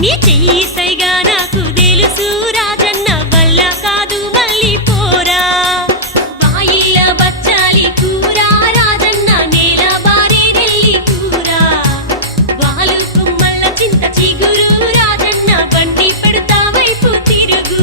నీ చెయ్యి సైగా నాకు తెలుసు రాజన్న వల్ల కాదు మళ్ళీ పోరా బాయిల బచ్చాలి కూర రాజన్న నేల బారి నెల్లి కూర వాలు కుమ్మల్ల చింత చిగురు రాజన్న బండి పెడతా వైపు తిరుగు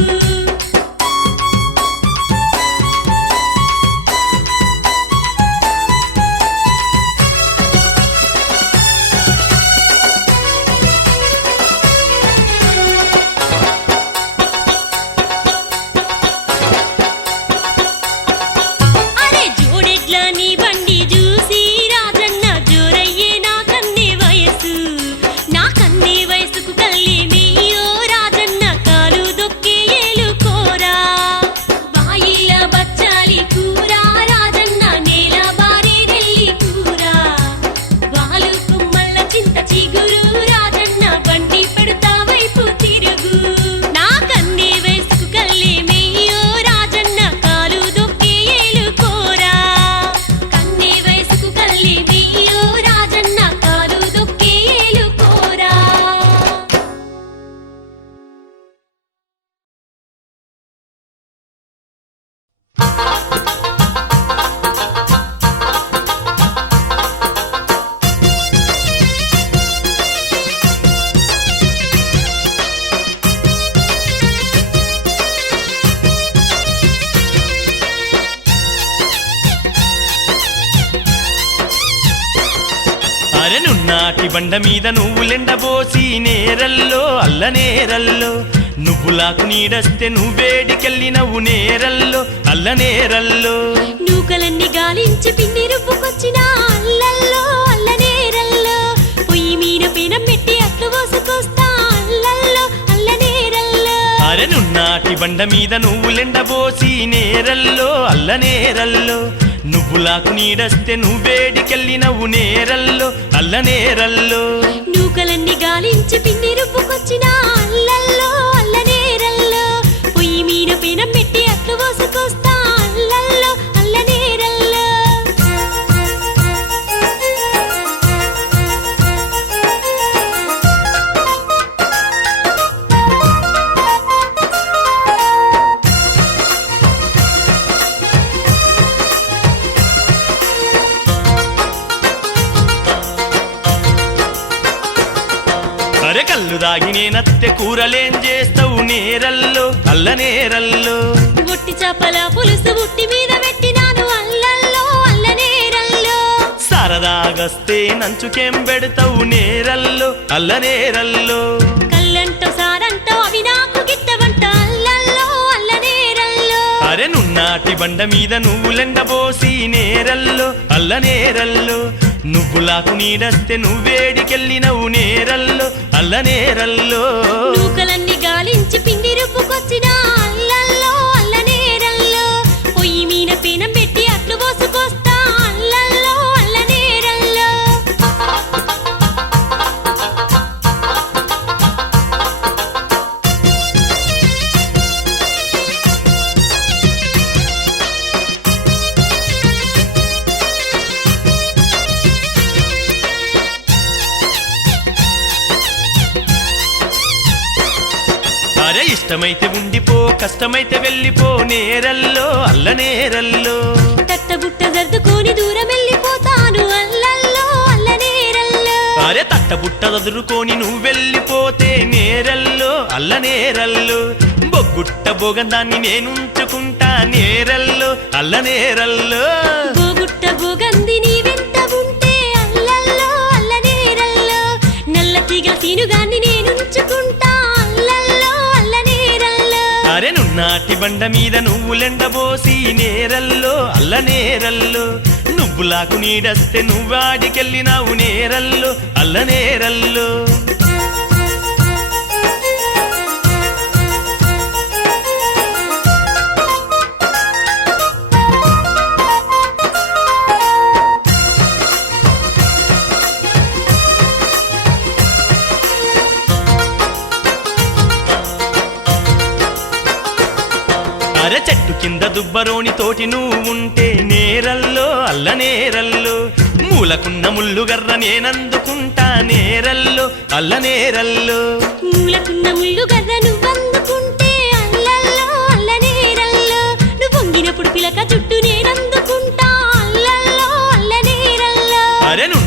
నాటి బండ మీద నువ్వులెండబోసి నేరల్లో అల్ల నేరల్లో నువ్వులాకు నీడస్తే నువ్వేడికెళ్ళినవు నేరల్లో అల్ల నేరల్లో నూకలన్నీ గాలించి పిండి రుబ్బుకొచ్చిన అల్లల్లో అల్ల నేరల్లో పొయ్యి మీద పెనం పెట్టి అట్లు పోసుకొస్తా అల్లల్లో అల్ల నేరల్లో అరె నున్నాటి బండ మీద నువ్వులెండబోసి నేరల్లో అల్ల నేరల్లో నువ్వులాకు నీడస్తే నువ్వేడికెళ్ళినవు నేరల్లో అల్ల నేరల్లో నూకలన్నీ గాలించి పిండి రుబ్బుకొచ్చిన అల్లల్లో అల్ల నేరల్లో పొయ్యి మీద పెనం పెట్టి అట్లు పోసుకొస్తా అల్లల్లో అల్ల నేరల్లో అరె కళ్ళు దాగి నేనత్తే కూరలేం చేస్తావు నేరల్లో అల్ల నేరల్లో ఒట్టి చేపల పులుసు ఉట్టి మీద పెట్టినాను అల్లల్లో అల్ల నేరల్లో సరదాగస్తే నంచుకేం పెడతావు నేరల్లో అల్ల నేరల్లో కళ్ళంటో సారంటో అవి నాకు గిట్టవంట అల్లల్లో అల్ల నేరల్లో అరె నున్నాటి బండ మీద నువ్వులెండబోసి నేరల్లో అల్ల నేరల్లో నువ్వులాకు నీడస్తే నువ్వేడికెళ్ళినవు నేరల్లో అల్ల నేరల్లో నూకలన్నీ గాలించి పిండి రుబ్బుకొచ్చిన అల్లల్లో అల్ల నేరల్లో పొయ్యి మీద పెనం పెట్టి అట్లు పోసుకొస్తా అల్లల్లో అల్ల నేరల్లో అరే ఇష్టమైతే ఉండిపో కష్టమైతే వెళ్ళిపో నేరల్లో అల్ల నేరల్లో తట్టబుట్ట సర్దుకొని దూరం వెళ్ళిపోతాను అల్లల్లో అల్ల నేరల్లో అరే తట్టబుట్ట చదురుకొని నువ్వు వెళ్ళిపోతే నేరల్లో అల్ల నేరల్లో బొగ్గుట్ట బోగందాన్ని నేనుంచుకుంటా నేరల్లో అల్ల నేరల్లో బోగుట్ట బోగంది నీ వెంట ఉంటే అల్లల్లో అల్ల నేరల్లో నల్ల తీగ సీనుగాన్ని నేనుంచుకుంటా అల్లల్లో అల్ల నేరల్లో అరె నున్నాటి బండ మీద నువ్వులెండబోసి నేరల్లో అల్ల నేరల్లో నువ్వులాకు నీడస్తే నువ్వాడికెళ్ళినావు నేరల్లో అల్ల నేరల్లో అరె చెట్టు కింద దుబ్బరోని తోటి నువ్వు ఉంటే నేరల్లో అల్ల నేరల్లో మూలకున్న ముల్లుగర్ర నేనందుకుంటా నేరల్లో అల్ల నేరల్లో మూల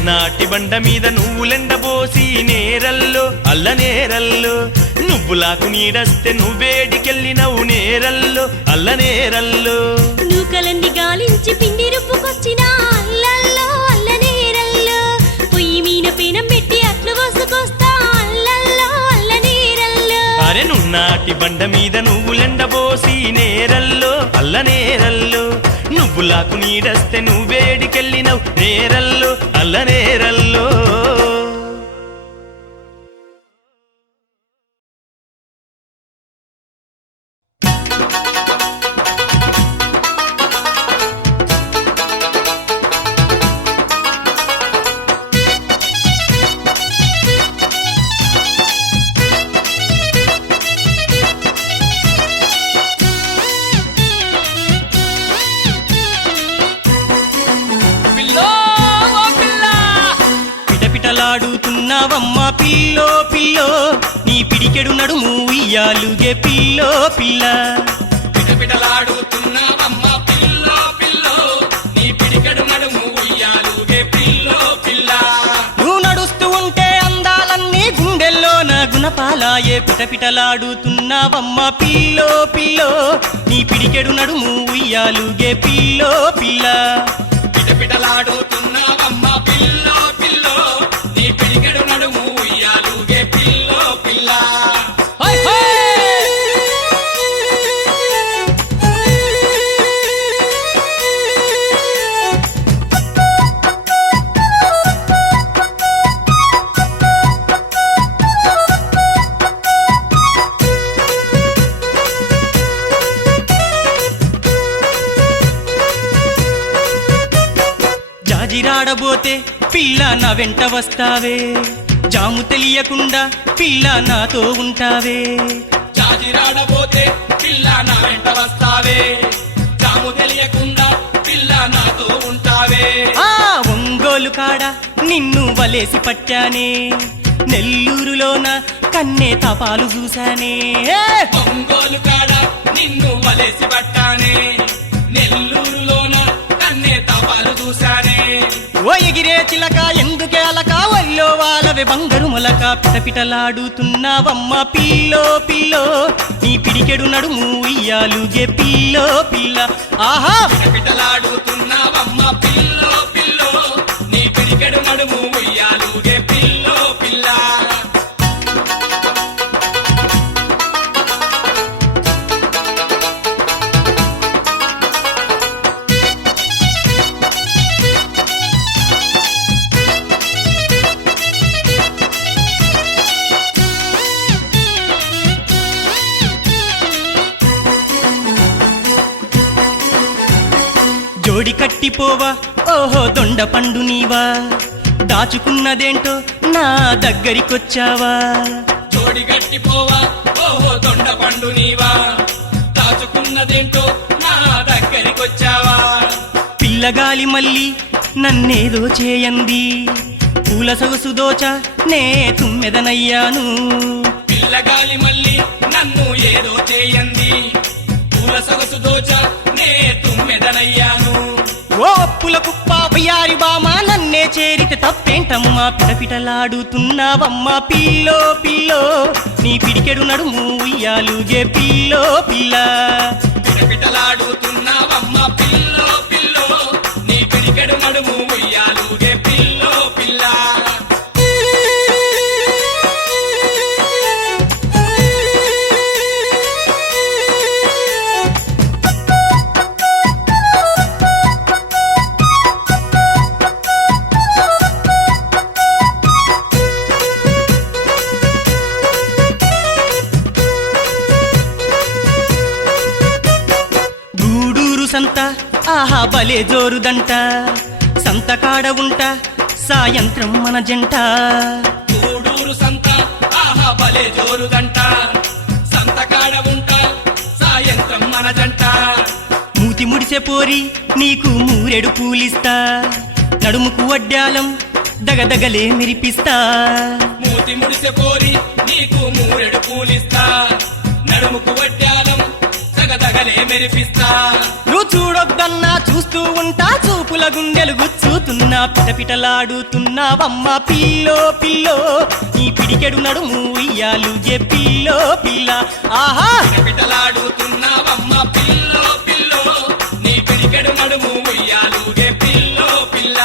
నున్నాటి బండ మీద నువ్వులెండబోసి నేరల్లో అల్ల నేరల్లో నువ్వులాకు నీడస్తే నువ్వేడికెళ్ళినవు నేరల్లో అల్ల నేరల్లో నూకలన్నీ గాలించి పిండి రుబ్బుకొచ్చిన అల్లల్లో అల్ల నేరల్లో పొయ్యి మీన పేనం పెట్టి అట్లు పోసుకొస్తా అల్లల్లో అల్ల నేరల్లో అరే నున్నాటి బండ మీద నువ్వులెండబోసి నేరల్లో అల్ల నేరల్లో నువ్వులాకు నీడస్తే నువ్వేడికెళ్ళినవు నేరల్లో అల్ల నేరల్లో పిటపిటలాడుతున్నావమ్మా పిల్లో పిల్లో నీ పిడికెడు నడుము ఉయ్యాలుగే పిల్లో పిల్ల పిటపిటలాడుతున్నావమ్మా పిల్లో పిల్లో నీ పిడికెడు నడుము ఉయ్యాలుగే పిల్లో పిల్ల నువ్వు నడుస్తూ ఉంటే అందాలన్నీ గుండెల్లో నా గుణపాలాయే పిటపిటలాడుతున్నావమ్మా పిల్లో పిల్లో నీ పిడికెడు నడుము ఉయ్యాలుగే పిల్లో పిల్ల పిటపిటలాడుతున్నావమ్మా పిల్లో పిల్లో నీ పిడికెడు నడుము ఉయ్యాలుగే పిల్లో పిల్ల జాజిరాడబోతే పిల్ల నా వెంట వస్తావే జాము తెలియకుండా పిల్ల నాతో ఉంటావే జాజిరాడబోతే పిల్ల నా వెంట వస్తావే జాము తెలియకుండా పిల్ల నాతో ఉంటావే ఆ ఒంగోలు కాడ నిన్ను వలేసి పట్టానే నెల్లూరులోన కన్నే తపాలు చూశానే ఒంగోలు కాడ నిన్ను వలేసి పట్టానే నెల్లూరులోన కన్నే తపాలు చూశానే ఓ ఎగిరే చిలక ఎందుకే అలక వల్లో వాళ్ళవే బంగారు మొలక పిటపిటలాడుతున్నావమ్మా పిల్లో పిల్లో నీ పిడికెడు నడుము ఉయ్యాలుగే పిల్లో పిల్ల ఆహా పిటపిటలాడుతున్నావమ్మా పిల్లో పిల్లో నీ పిడికెడు నడుము ఉయ్యాలుగే పిల్లో పిల్ల జోడి కట్టిపోవా ఓహో దొండ పండు నీవా దాచుకున్నదేంటో నా దగ్గరికొచ్చావా జోడి గట్టిపోవా ఓహో దొండ పండు నీవా దాచుకున్నదేంటో నా దగ్గరికొచ్చావా పిల్లగాలి మళ్ళీ నన్నేదో చేయంది పూల సొగసు దోచ నే తుమ్మెదనయ్యాను పిల్లగాలి మళ్ళీ నన్ను ఏదో చేయంది పూల సొగసు దోచ నే తుమ్మెదనయ్యాను ఓ అప్పుల కుప్ప బయ్యారి బామా నన్నే చేరితే తప్పేంటమ్మా పిటపిటలాడుతున్నావమ్మా పిల్లో పిల్లో నీ పిడికెడు నడుము ఉయ్యాలుగే పిల్లో పిల్ల పిటపిటలాడుతున్నావమ్మా పిల్లో పిల్లో నీ పిడికెడు నడుము ఉయ్యాలుగే పిల్లో పిల్ల గూడూరు సంత ఆహా భలే జోరుదంట సంతకాడ ఉంట సాయంత్రం మన జంట గూడూరు సంత ఆహా భలే జోరుదంట సంతకాడ ఉంటా సాయంత్రం మన జంట మూతి ముడిసె పోరి నీకు మూరెడు పూలిస్తా నడుముకు వడ్డాలం దగదగలే మెరిపిస్తా మూతి ముడిసె పోరి నీకు మూరెడు పూలిస్తా నడుముకు వడ్డాలం సగదగలే మెరిపిస్తా నువ్వు చూడొద్దన్నా చూస్తూ ఉంటా చూపుల గుండెలు గుచ్చుతున్నా పిటపిటలాడుతున్నావమ్మ పిల్లో పిల్లో నీ పిడికెడు నడుము ఉయ్యాలుగే పిల్లో పిల్ల ఆహా పిటలాడుతున్నావమ్మ పిల్లో పిల్లో నీ పిడికెడు నడుము ఉయ్యాలుగే పిల్లో పిల్ల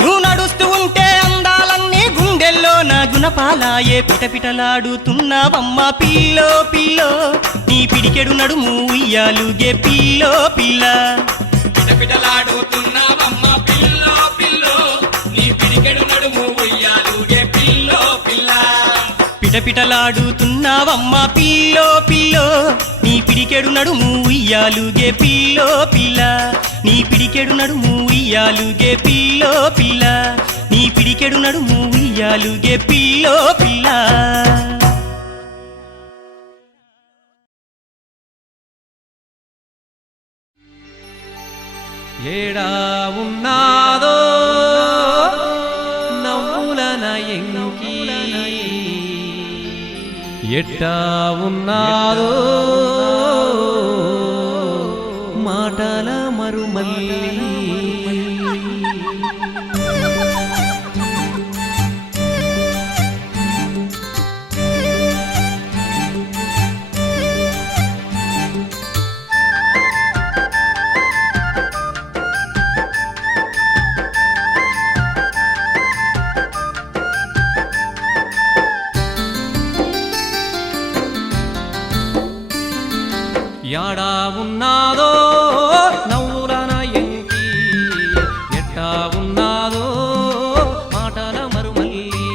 నువ్వు నడుస్తూ ఉంటే అందాలన్నీ గుండెల్లో నా గుణపాలాయే పిటపిటలాడుతున్నావమ్మ పిల్లో పిల్లో నీ పిడికెడు నడుము ఉయ్యాలుగే పిల్లో పిల్ల పిటపిటలాడుతున్నావమ్మ పిల్లో పిల్లో నీ పిడికెడు నడుము ఉయ్యాలుగే పిల్లో పిల్ల పిటపిటలాడుతున్నావమ్మ పిల్లో పిల్లో నీ పిడికెడు నడుము ఉయ్యాలుగే పిల్లో పిల్ల నీ పిడికెడు నడుము ఉయ్యాలుగే పిల్లో పిల్ల నీ పిడికెడు నడుము ఉయ్యాలుగే పిల్లో పిల్ల ఏడా ఉన్నాదో నవ్వులన ఎంకి ఎట్టా ఉన్నాదో మాటల మరుమల్లి యాడా ఉన్నాదో నవ్వులన ఎంకి ఎట్టా ఉన్నాదో మాటల మరుమల్లి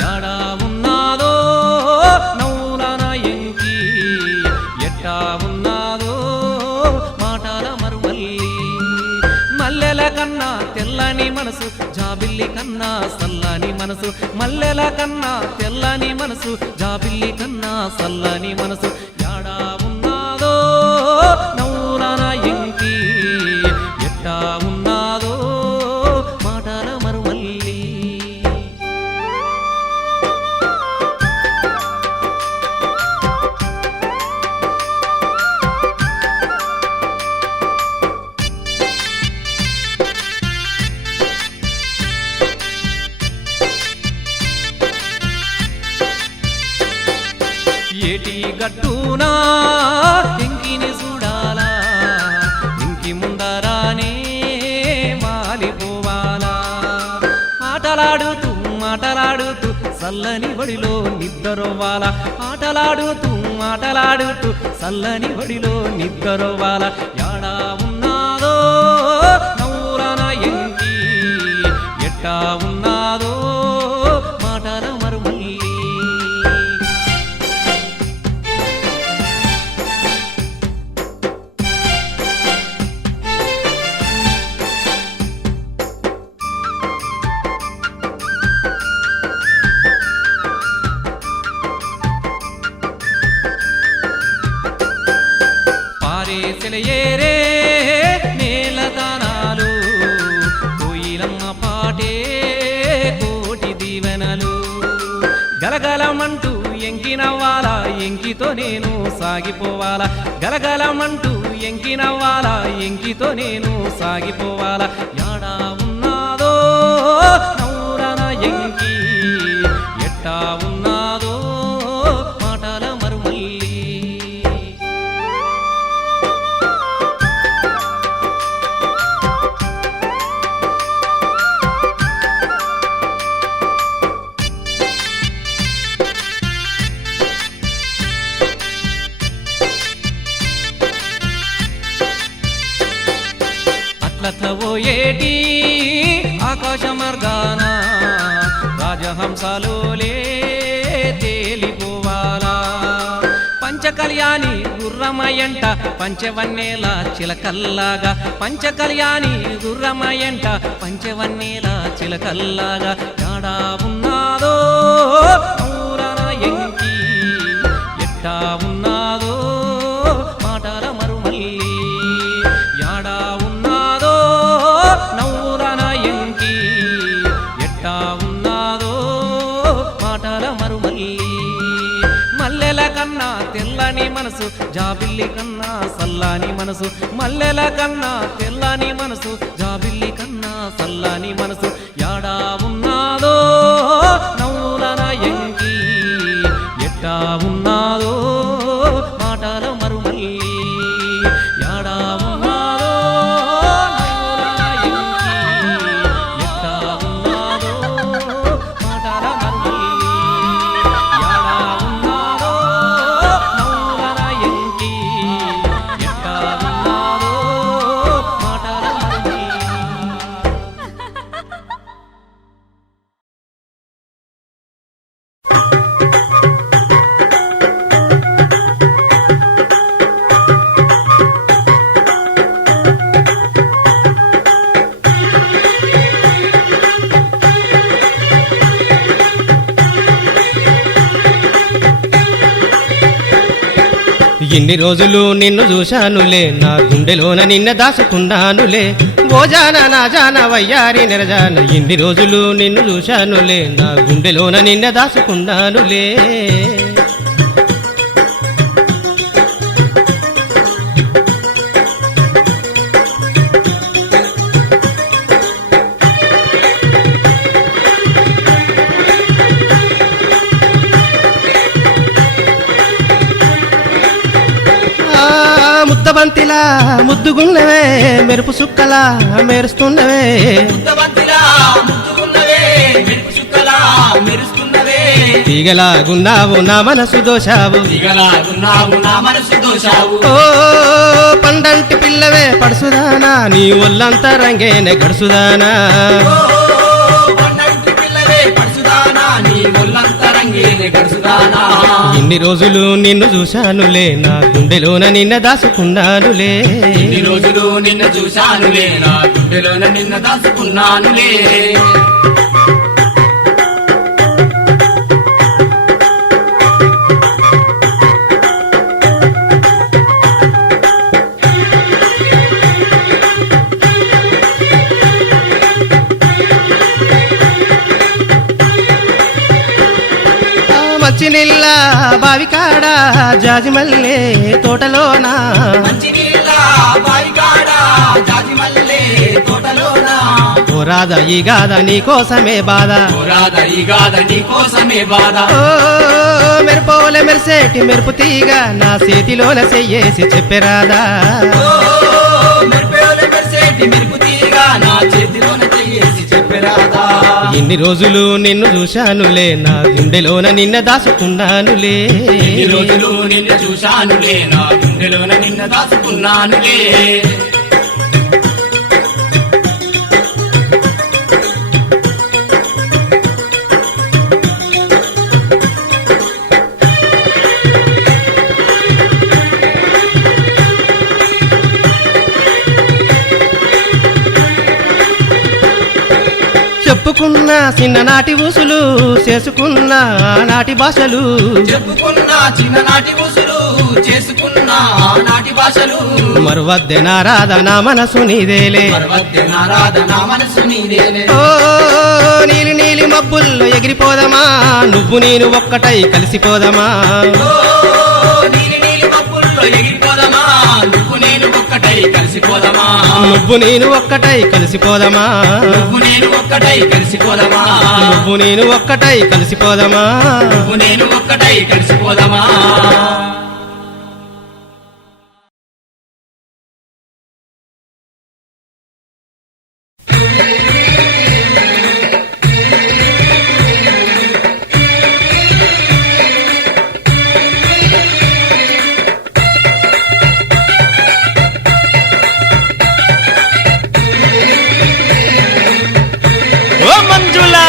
యాడా ఉన్నాదో నవ్వులన ఎంకి ఎట్టా ఉన్నాదో మాటల మరుమల్లి మల్లెల కన్నా తెల్లని మనసు జాబిల్లి కన్నా సల్లని మనసు మల్లెల కన్నా తెల్లని మనసు జాబిల్లి కన్నా సల్లని మనసు యాడా ఉన్నాదో నవ్వులన ఎంకి ఎట్టా ఉన్నాదో మాటల మరుమల్లి ఏటి గట్టునా ఇంకిని చూడాలా ఇంకి ముందరానే మాలిపోవాలా ఆటలాడుతూ సల్లని బడిలో నిద్రవాలా ఆటలాడుతూ సల్లని బడిలో నిద్రవాలా యాడా ఉన్నాదో నవ్వులన ఎంకి ఎట్టా ఉన్నాదో మాటల మరుమల్లి పారేసెలయేరే నేలదానాలు కోయిలమ్మ పాటే కోటి దీవెనలు గలగలమంటూ ఎంకినవ్వాలా ఎంకితో నేను సాగిపోవాలా గలగలమంటూ ఎంకినవ్వాలా ఎంకితో నేను సాగిపోవాలా యాడా ఉన్నాదో నవ్వులన ఎంకి ఎట్టా ఉన్నాదో మాటల మరుమల్లి అట్లతో ఏటి ఆకాశ మార్గాన రాజహంసలోలే తేలిపోవాలా పంచకళ్యాణి గుర్రమయంట పంచవన్నేల చిలకల్లాగా పంచకళ్యాణి గుర్రమయంట పంచవన్నేల చిలకల్లాగా యాడా ఉన్నాదో నవ్వులన ఎంకి ఎట్టా ఉన్నాదో మాటల మరుమల్లి యాడా ఉన్నాదో నవ్వులన ఎంకి ఎట్టా ఉన్నాదో మాటల మరుమల్లి మల్లె మల్లెల కన్నా తెల్లని మనసు జాబిల్లి కన్నా సల్లాని మనసు మల్లెల కన్నా తెల్లని మనసు జాబిల్లి కన్నా సల్లాని మనసు యాడా ఉన్నాదో నవ్వులన ఎంకి ఎట్టా ఉన్నాదో మాటల మరుమల్లి యాడా ఉన్నాదో నవ్వులన ఎంకి ఎట్టా ఉన్నాదో మాటల మరుమల్లి యాడా ఉన్నాదో నవ్వులన ఎంకి ఎట్టా ఉన్నాదో మాటల మరుమల్లి. ఇన్ని రోజులు నిన్ను చూశానులే నా గుండెలోన నిన్న దాసుకున్నానులే ఓ జాన నా జాన వయ్యారి నిరజాన ఇన్ని రోజులు నిన్ను చూశానులే నా గుండెలోన నిన్న దాసుకున్నానులే ముద్దబంతిలా ముద్దుగున్నవే మెరుపు సుక్కలా మెరుస్తున్నవే ముద్దబంతిలా ముద్దుగున్నవే మెరుపు చుక్కలా మెరుస్తున్నవే తీగలాగున్నావు నా మనసు దోశావు దిగలాగున్నావు నా మనసు దోశావు ఓ పండంటి పిల్లవే పడుసుదానా నీ ఒళ్ళంతా రంగేనే గడుసుదానా పన్నంటి పిల్లవే పడుసుదానా నీ ఒళ్ళంతా రంగేనే గడుసుదానా ఇన్ని రోజులు నిన్ను చూశానులే నా గుండెలోన నిన్న దాసుకున్నానులే ఇన్ని రోజులు నిన్న చూశానులే నా గుండెలోన నిన్న దాచుకున్నానులే మంచినీళ్ళ బావికాడ జాజిమల్లే తోటలోనా మంచినీళ్ళ బావికాడ జాజిమల్లె తోటలోనా ఓ రాధ ఈ గాథ నీ కోసమే బాధ రాధ ఈ గాథ నీ కోసమే బాధ ఓ మెరుపోలే మెరిసేటి మెరుపు తీగ నా చేతిలోన చెయ్యేసి చెప్పరాదా మెరుపేలు మెరిసేటి మెరుపు తీగ నా చేతిలోన చెయ్యేసి చెప్పరాదా ఇన్ని రోజులు నిన్ను చూశానులే నా గుండెలోన నిన్న దాసుకున్నానులే ఈ రోజులు నిన్న చూశానులే నా గుండెలోన నిన్న దాచుకున్నానులే చెప్పుకున్న చిన్ననాటి ఊసులు చేసుకున్న నాటి భాషలు చెప్పుకున్న చిన్ననాటి ఊసులు చేసుకున్న నాటి భాషలు మరువద్దె నా రాధ నా మనసు నీదేలే పర్వత్య నారాధ నా మనసు నీదేలే ఓ నీలి నీలి మబ్బుల్లో ఎగిరిపోదమా నువ్వు నేను ఒక్కటై కలిసిపోదమా నీలి నీలి మబ్బుల్లో ఎగిరిపోదమా నువ్వు నేను ఒక్కటై కలిసిపోదమా నువ్వు నేను ఒక్కటై కలిసిపోదమా నువ్వు నేను ఒక్కటై కలిసిపోదమా నువ్వు నేను ఒక్కటై కలిసిపోదమా నువ్వు నేను ఒక్కటై కలిసిపోదమా ఓ మంజులా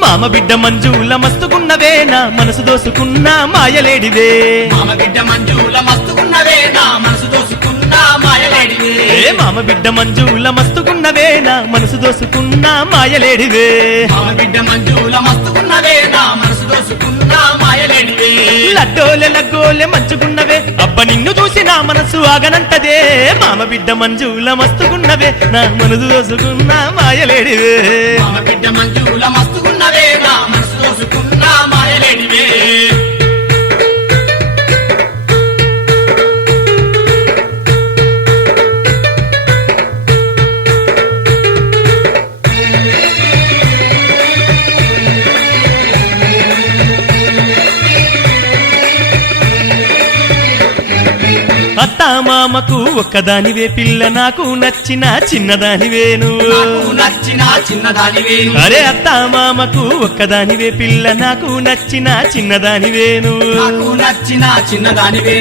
మామ బిడ్డ మంజుల మస్తుకున్నవే నా మనసు దోసుకున్న మాయలేడివే మామ బిడ్డ మంజుల మస్తుకున్నవే నా మనసు దోసుకున్న మాయలేడివే మామ బిడ్డ మంజుల మస్తుకున్నవే నా మనసు దోసుకున్న మాయలేడివే మామ బిడ్డ మంజుల మస్తుకున్నవే నా మనసు దోసుకున్న మాయలేడివే లడ్డోలే లగ్గోలే మంచుకున్నవే అబ్బ నిన్ను చూసి నా మనసు ఆగనంటదే మామ బిడ్డ మంజుల మస్తుకున్నవే నా మనసు దోసుకున్న మాయలేడివే మామ బిడ్డ మంజుల మస్తుకున్నవే నా మనసు దోసుకున్న అత్త మామకు ఒక్కదానివే పిల్ల నాకు నచ్చిన చిన్నదానివే నువ్వు నాకు నచ్చిన చిన్నదానివే అరే అత్త మామకు ఒక్కదానివే పిల్ల నాకు నచ్చిన చిన్నదానివే నువ్వు నాకు నచ్చిన చిన్నదానివే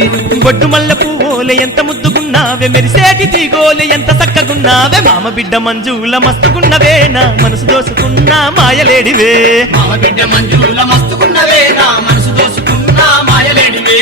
బొడ్డు మల్ల పువ్వులే ఎంత ముద్దుకున్నావే మెరిసేటి తీగోలే ఎంత చక్కగున్నావే మామ బిడ్డ మంజుల మస్తుకున్నవే నా మనసు దోసుకున్న మాయలేడివే మామ బిడ్డ మంజుల మస్తుకున్నవే నా మనసు దోసుకున్న మాయలేడివే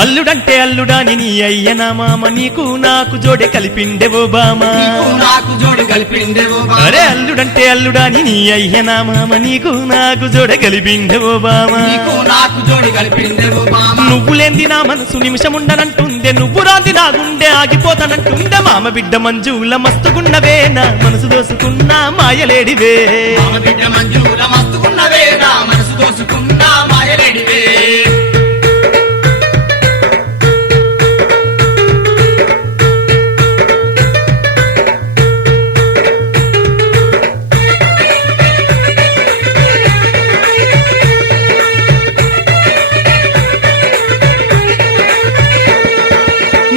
అల్లుడంటే అల్లుడాని నీ అయ్య నా మామ నీకు నాకు జోడే కలిపిండెవో బామా నీకు నాకు జోడి కలిపిండేవో అరే అల్లుడంటే అల్లుడాని నీ అయ్య నా మామ నీకు నాకు జోడే కలిపిండెవో బామా నీకు నాకు జోడి కలిపిండేవో మామ నువ్వు లేంది నా మనసు నిమిషముండనంటుందే నువ్వు రాంది నా గుండె ఆగిపోతానంటుందే మామ బిడ్డ మంజుల మస్తుకున్నవే నా మనసు దోసుకున్న మాయలేడివే మామ బిడ్డ మంజుల మస్తుకున్నవే నా మనసు దోసుకున్న మాయలేడివే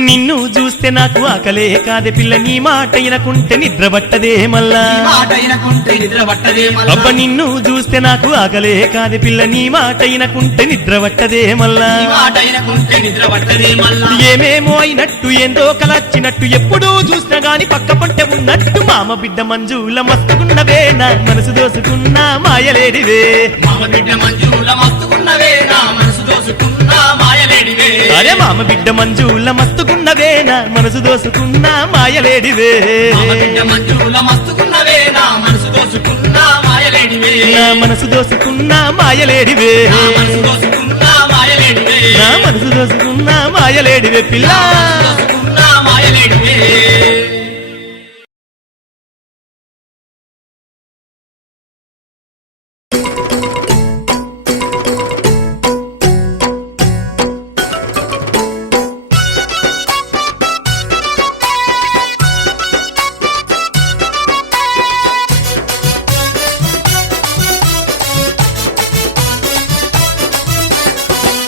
నిన్ను చూస్తే నాకు ఆకలే కాదే పిల్ల నీ మాట వినకుంటే నిద్ర పట్టదే మల్లా మాట అయినకుంటే నిద్ర పట్టదే మల్లా అబ్బ నిన్ను చూస్తే నాకు ఆకలే కాదే పిల్ల నీ మాట వినకుంటే నిద్ర పట్టదే మల్లా మాట అయినకుంటే నిద్ర పట్టదే మల్లా ఏమేమో అయినట్టు ఏందో కలచ్చినట్టు ఎప్పుడూ చూసినా గాని పక్క పంటే ఉన్నట్టు మామ బిడ్డ మంజుల మస్తుకున్నవే నా మనసు దోసుకున్న మాయలేడివే మామ బిడ్డ మంజుల మస్తుకున్నవే నా మనసు దోసుకున్న మాయలేడివే అరే మామ బిడ్డ మంజుల మస్తుకున్నవే నా మనసు దోసుకున్న మాయలేడివే మామ బిడ్డ మంజుల మస్తుకున్నవే నా మనసు దోసుకున్న మాయలేడివే నా మనసు దోసుకున్న మాయలేడివే నా మనసు దోసుకున్న మాయలేడివే నా మనసు దోసుకున్న మాయలేడివే పిల్ల దోసుకున్న మాయలేడివే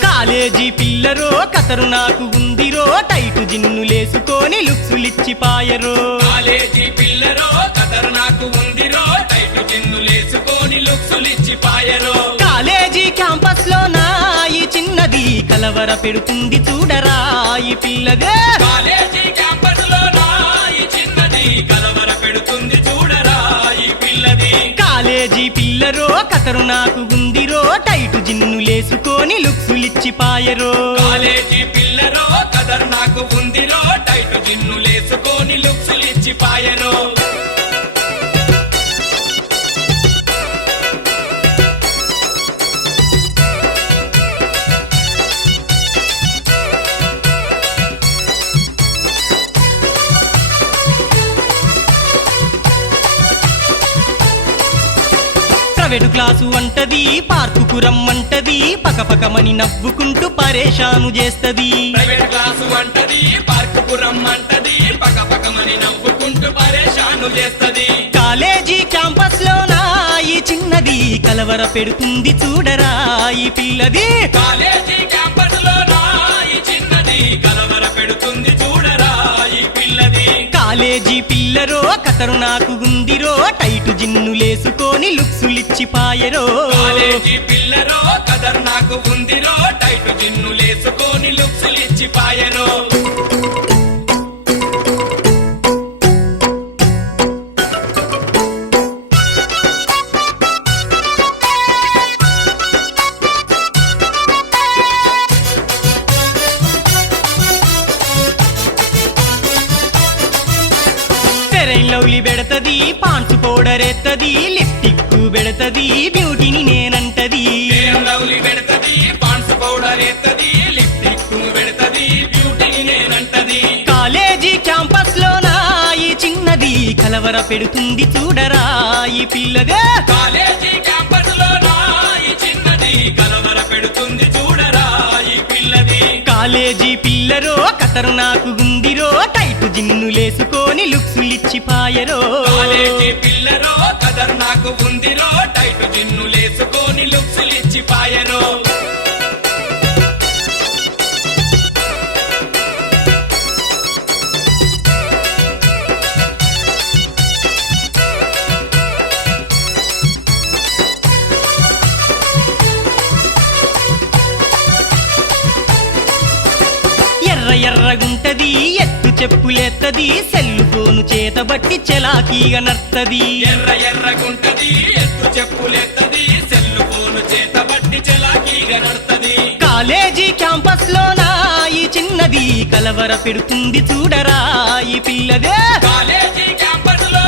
కాలేజీ పిల్లరో కతరు నాకు ఉందిరో టైటు జిన్నులేసుకొని లుక్సులిచ్చి పాయరో కాలేజీ పిల్లరో కదరు నాకు ఉందిరో టైటు జిన్నులేసుకొని లుక్సులిచ్చి పాయరో కాలేజీ క్యాంపస్ లో నా ఈ చిన్నది కలవర పెడుతుంది చూడరా ఈ పిల్లదే కాలేజీ క్యాంపస్ లో నా ఈ చిన్నది కలవర పెడుతుంది చూడరా ఈ పిల్లది కాలేజీ పిల్లరో కతరు నాకు ఉందిరో టైటు జిన్నులేసుకొని లుక్సులిచ్చి పాయరో కాలేజీ పిల్లరో కదరు నాకు ఉందిరో టైటు జిన్నులేసుకొని లుక్సులిచ్చి పాయరో ప్రైవేటు క్లాసు అంటది పార్కుకు రమ్మంటది పకపకమని నవ్వుకుంటూ పరేషాను చేస్తది ప్రైవేట్ క్లాసు అంటది పార్కుకు రమ్మంటది పకపకమని నవ్వుకుంటూ పరేషాను చేస్తది కాలేజీ క్యాంపస్ లో నా ఈ చిన్నది కలవర పెడుతుంది చూడరా ఈ పిల్లది కాలేజీ క్యాంపస్ లో నా ఈ చిన్నది కలవర పెడుతుంది చూడరా ఈ పిల్లది కాలేజీ పిల్లరో కతరు నాకు గుందిరో టైటు జిన్నులేసుకొని లుక్సులిచ్చి పాయరో కాలేజీ పిల్లరో కదర్ నాకు ఉందిరో టైటు జిన్నులేసుకొని లుక్సులిచ్చి పాయరో లవ్లీ బెడతది పాన్సు పౌడర్ ఎత్తది లిప్టిక్ బెడతది బ్యూటీని నేనంటది లవ్లీ పెడతది పాన్స్ పౌడర్ ఎత్తది లిప్టిక్ పెడతది బ్యూటీని నేనంటది కాలేజీ క్యాంపస్ లో నా ఈ చిన్నది కలవర పెడుతుంది చూడరా ఈ పిల్లదే కాలేజీ క్యాంపస్ లో నా ఈ చిన్నది కలవర పెడుతుంది చూడరా కాలేజీ పిల్లరో కతరు నాకు గుందిరో టైట్ జిన్నులేసుకొని లుక్సులిచ్చిపాయరో కాలేజీ పిల్లరో కదర్ నాకు ఉందిరో టైటు జిన్నులేసుకొని లుక్సులిచ్చిపాయరో ఎర్ర ఎర్రగుంటది ఎత్తు చెప్పులెత్తది సెల్లు ఫోను చేతబట్టి చెలాకీగా నర్తది ఎర్ర ఎర్రగుంటది ఎత్తు చెప్పులెత్తది సెల్లు ఫోను చేతబట్టి చెలాకీగా నడతది కాలేజీ క్యాంపస్ లోనా ఈ చిన్నది కలవర పెడుతుంది చూడరా ఈ పిల్లదే కాలేజీ క్యాంపస్ లో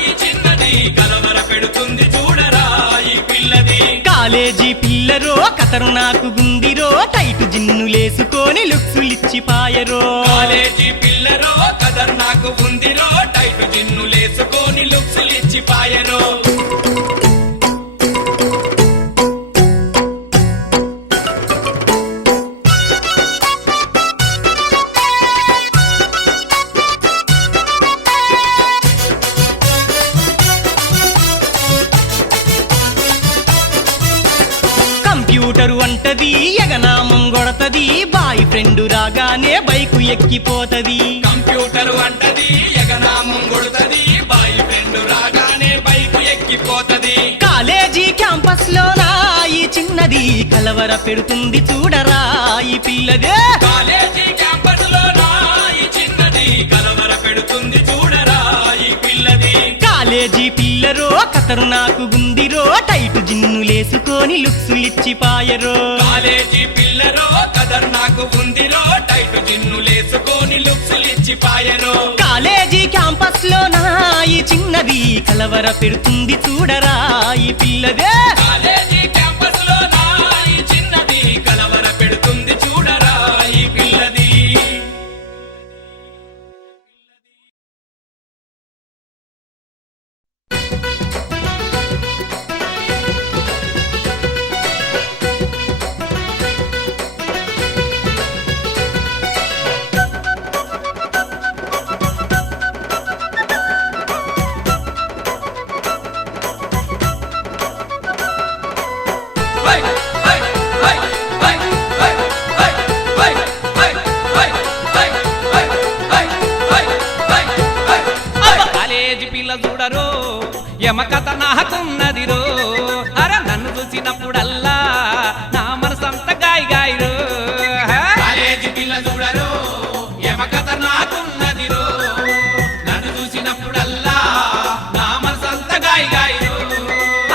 ఈ చిన్నది కలవర పెడుతుంది చూడరా ఈ పిల్లది కాలేజీ పిల్లరో కతరు నాకు గుందిరో టైట్ జిన్నులేసుకొని లుక్సులిచ్చిపాయరో కాలేజీ పిల్లరో కదర్ నాకు ఉందిరో టైటు జిన్నులేసుకొని లుక్సులిచ్చిపాయరో కంప్యూటరు అంటది ఎగనామం కొడతది బాయ్ ఫ్రెండ్ రాగానే బైకు ఎక్కిపోతది కంప్యూటర్ అంటది ఎగనామం కొడుతది బాయ్ ఫ్రెండ్ రాగానే బైకు ఎక్కిపోతది కాలేజీ క్యాంపస్ లోనా ఈ చిన్నది కలవర పెడుతుంది చూడరా ఈ పిల్లదే కాలేజీ క్యాంపస్ లో ఈ చిన్నది కలవర పెడుతుంది చూడరా ఈ పిల్లది కాలేజీ పిల్లరో కతరు నాకు గుందిరో టైట్ జిన్నులేసుకొని లుక్సులిచ్చిపాయరో కాలేజీ పిల్లరో కదర్ నాకు ఉందిరో టైటు జిన్నులేసుకొని లుక్సులిచ్చిపాయరో కాలేజీ క్యాంపస్ లోనా ఈ చిన్నది కలవర పెడుతుంది చూడరా ఈ పిల్లదే కాలేజీ క్యాంపస్ లో ఈ చిన్నది కలవర పెడుతుంది చూడరా ఈ పిల్లది కాలేజీ పిల్ల చూడరో యమకథ నాకున్నదిరో అరే నన్ను చూసినప్పుడల్లా నా మనసంత గాయి గాయరు కాలేజీ పిల్ల చూడరు యమకథ నాకున్నదిరో నన్ను చూసినప్పుడల్లా నా మనసంత గాయి గాయరు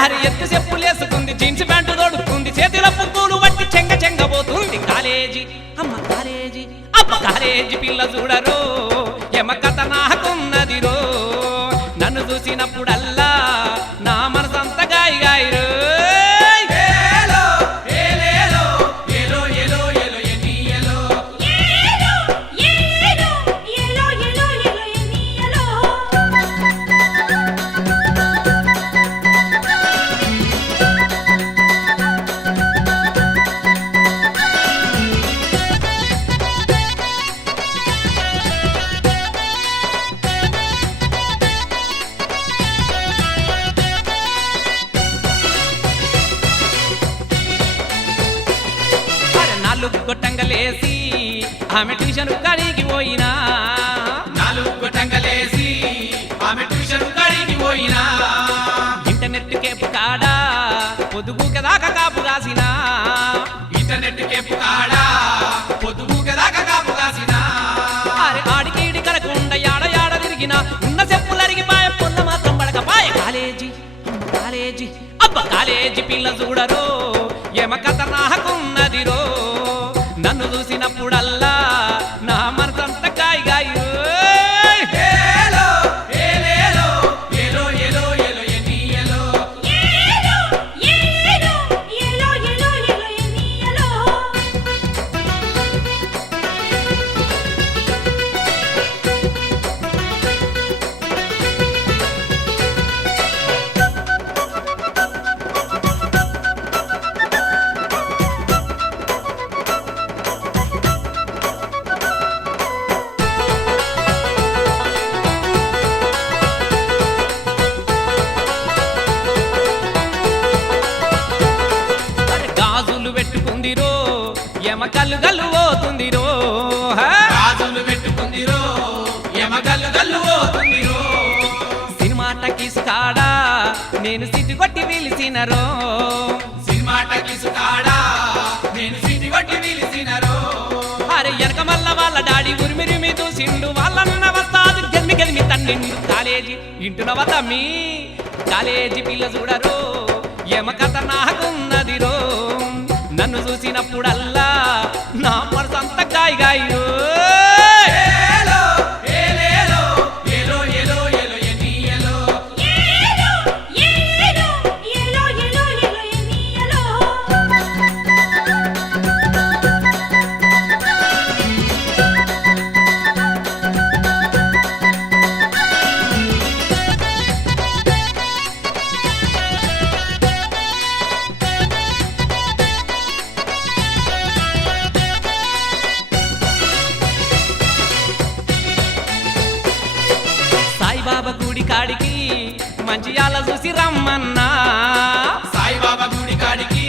అరే ఎత్తు చెప్పులేసుకుంది జీన్స్ ప్యాంటు తొడుక్కుంది చేతిలో పువ్వులు పట్టి చెంగ చెంగబోతుంది కాలేజీ అమ్మ కాలేజీ అమ్మ కాలేజీ పిల్ల చూడరో యమకథ నాకున్నదిరో నన్ను చూసినప్పుడల్లా నా మనసంత గాయి గాయరు ఏలో ఏలేలో ఏలో ఏలో ఏలో ఎన్ని ఏలో ఏలో ఏలో ఏలో ఏలో ఏలో ఎనియలో అరే నాలుగు గొట్టంగలేసి ఆమె ట్యూషన్ కాడికి పోయినా నాలుగు గొట్టంగలేసి ఆమె ట్యూషన్ కాడికి పోయినా ఇంటర్నెట్ కేపు కాడా పొదుగు కదాక కాపు కాసినా ఇంటర్నెట్ కేపు కాడా పొద్దుగు కదాకా కాపు కాసినా అరే ఆడికి ఈడి కలకుండా యాడ యాడ తిరిగినా ఉన్న చెప్పులరిగి పాయ పొన్న మాత్రం పడకపాయ కాలేజీ అమ్మ కాలేజీ అబ్బ కాలేజీ పిల్ల చూడరో యమకథ నాకున్నదిరో నన్ను చూసినప్పుడల్లా నా మనసంత గాయి గాయి ఏలో ఏలేలో ఏలో ఏలో ఏలో ఎన్ని ఏలో ఏలో ఏలో ఏలో ఏలో ఏలో ఎనియలో యమ గల్లు గల్లు పోతుంది రో రాజులు పెట్టుకుందిరో యమ గల్లు గల్లు పోతుందిరో సినిమా టకీసు కాడా నేను సిటీ కొట్టి పిలిచినరో సినిమా టకీసు కాడా నేను సిటీ కొట్టి పిలిచినరో అరే వెనక మల్ల వాళ్ళ డాడీ ఉరిమిరిమి చూసిండు వాళ్ళన్న వస్తాదు గెలిమి గెలిమి తన్నిండు కాలేజీ ఇంటున్న వద్దమ్మి కాలేజీ పిల్ల చూడరో యమ కథ నాకున్నదిరో నన్ను చూసినప్పుడల్లా నా మనసంత గాయ గాయో ఏలో ఏలేలో ఏలో ఏలో ఏలో ఎనియలో ఏలో ఏలో ఏలో ఏలో ఏలో ఎనియలో సాయిబాబా గుడి కాడికి మంచియాల చూసి రమ్మన్నా సాయిబాబా గుడి కాడికి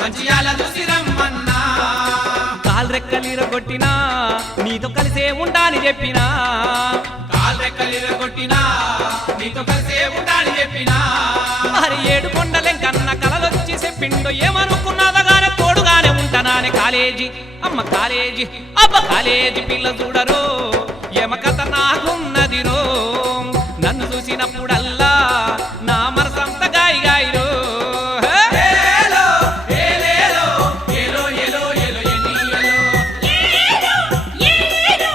మంచియాల చూసి రమ్మన్నా కాలు రెక్కలిరగొట్టినా నీతో కలిసే ఉంటాని చెప్పినా కాలు రెక్కలిరగొట్టినా నీతో కలిసే ఉంటాని చెప్పినా మరి ఏడు కొండలెంకన్న కలలొచ్చి చెప్పిండు ఏమనుకున్నదగానే తోడుగానే ఉంటానానే కాలేజీ అమ్మ కాలేజీ అబ్బ కాలేజీ పిల్ల చూడరో ఏమ కథ నాకున్నదిరో నన్ను చూసినప్పుడల్లా నా మనసంత గాయ గాయరో ఏలో ఏలేలో ఏలో ఏలో ఏలో ఎనియలో ఏలో ఏలో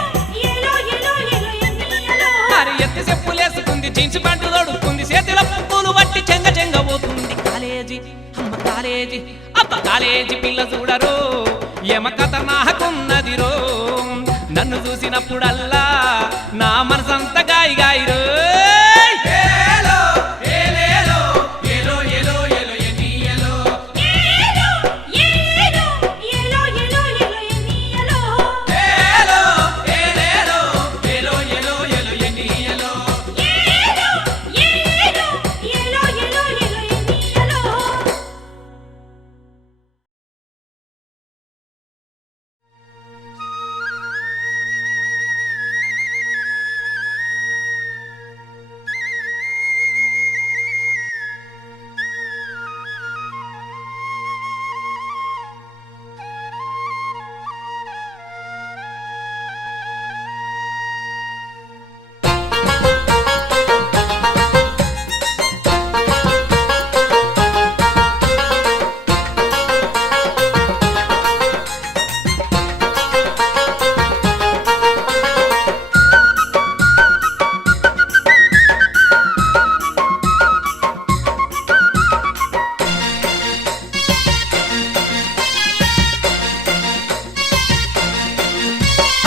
ఏలో ఏలో ఏలో ఎనియలో మరి ఎత్తి చెప్పులేసుకుంది జీన్స్ ప్యాంటు తొడుక్కుంది చేతిలో పువ్వులు పట్టి చెంగ చెంగ పోతుంది కాలేజీ అమ్మ కాలేజీ అబ్బ కాలేజీ పిల్ల చూడరో ఏమ కథ నాకున్నదిరో నన్ను చూసినప్పుడల్లా నా మనసంత గాయ గాయరో ఏలో ఏలేలో ఏలో ఏలో ఏలో ఎనియలో ఏలో ఏలో ఏలో ఏలో ఏలో ఎనియలో ఏలో ఏలేలో ఏలో ఏలో ఏలో ఎనియలో ఏలో ఏలో ఏలో ఏలో ఏలో ఎనియలో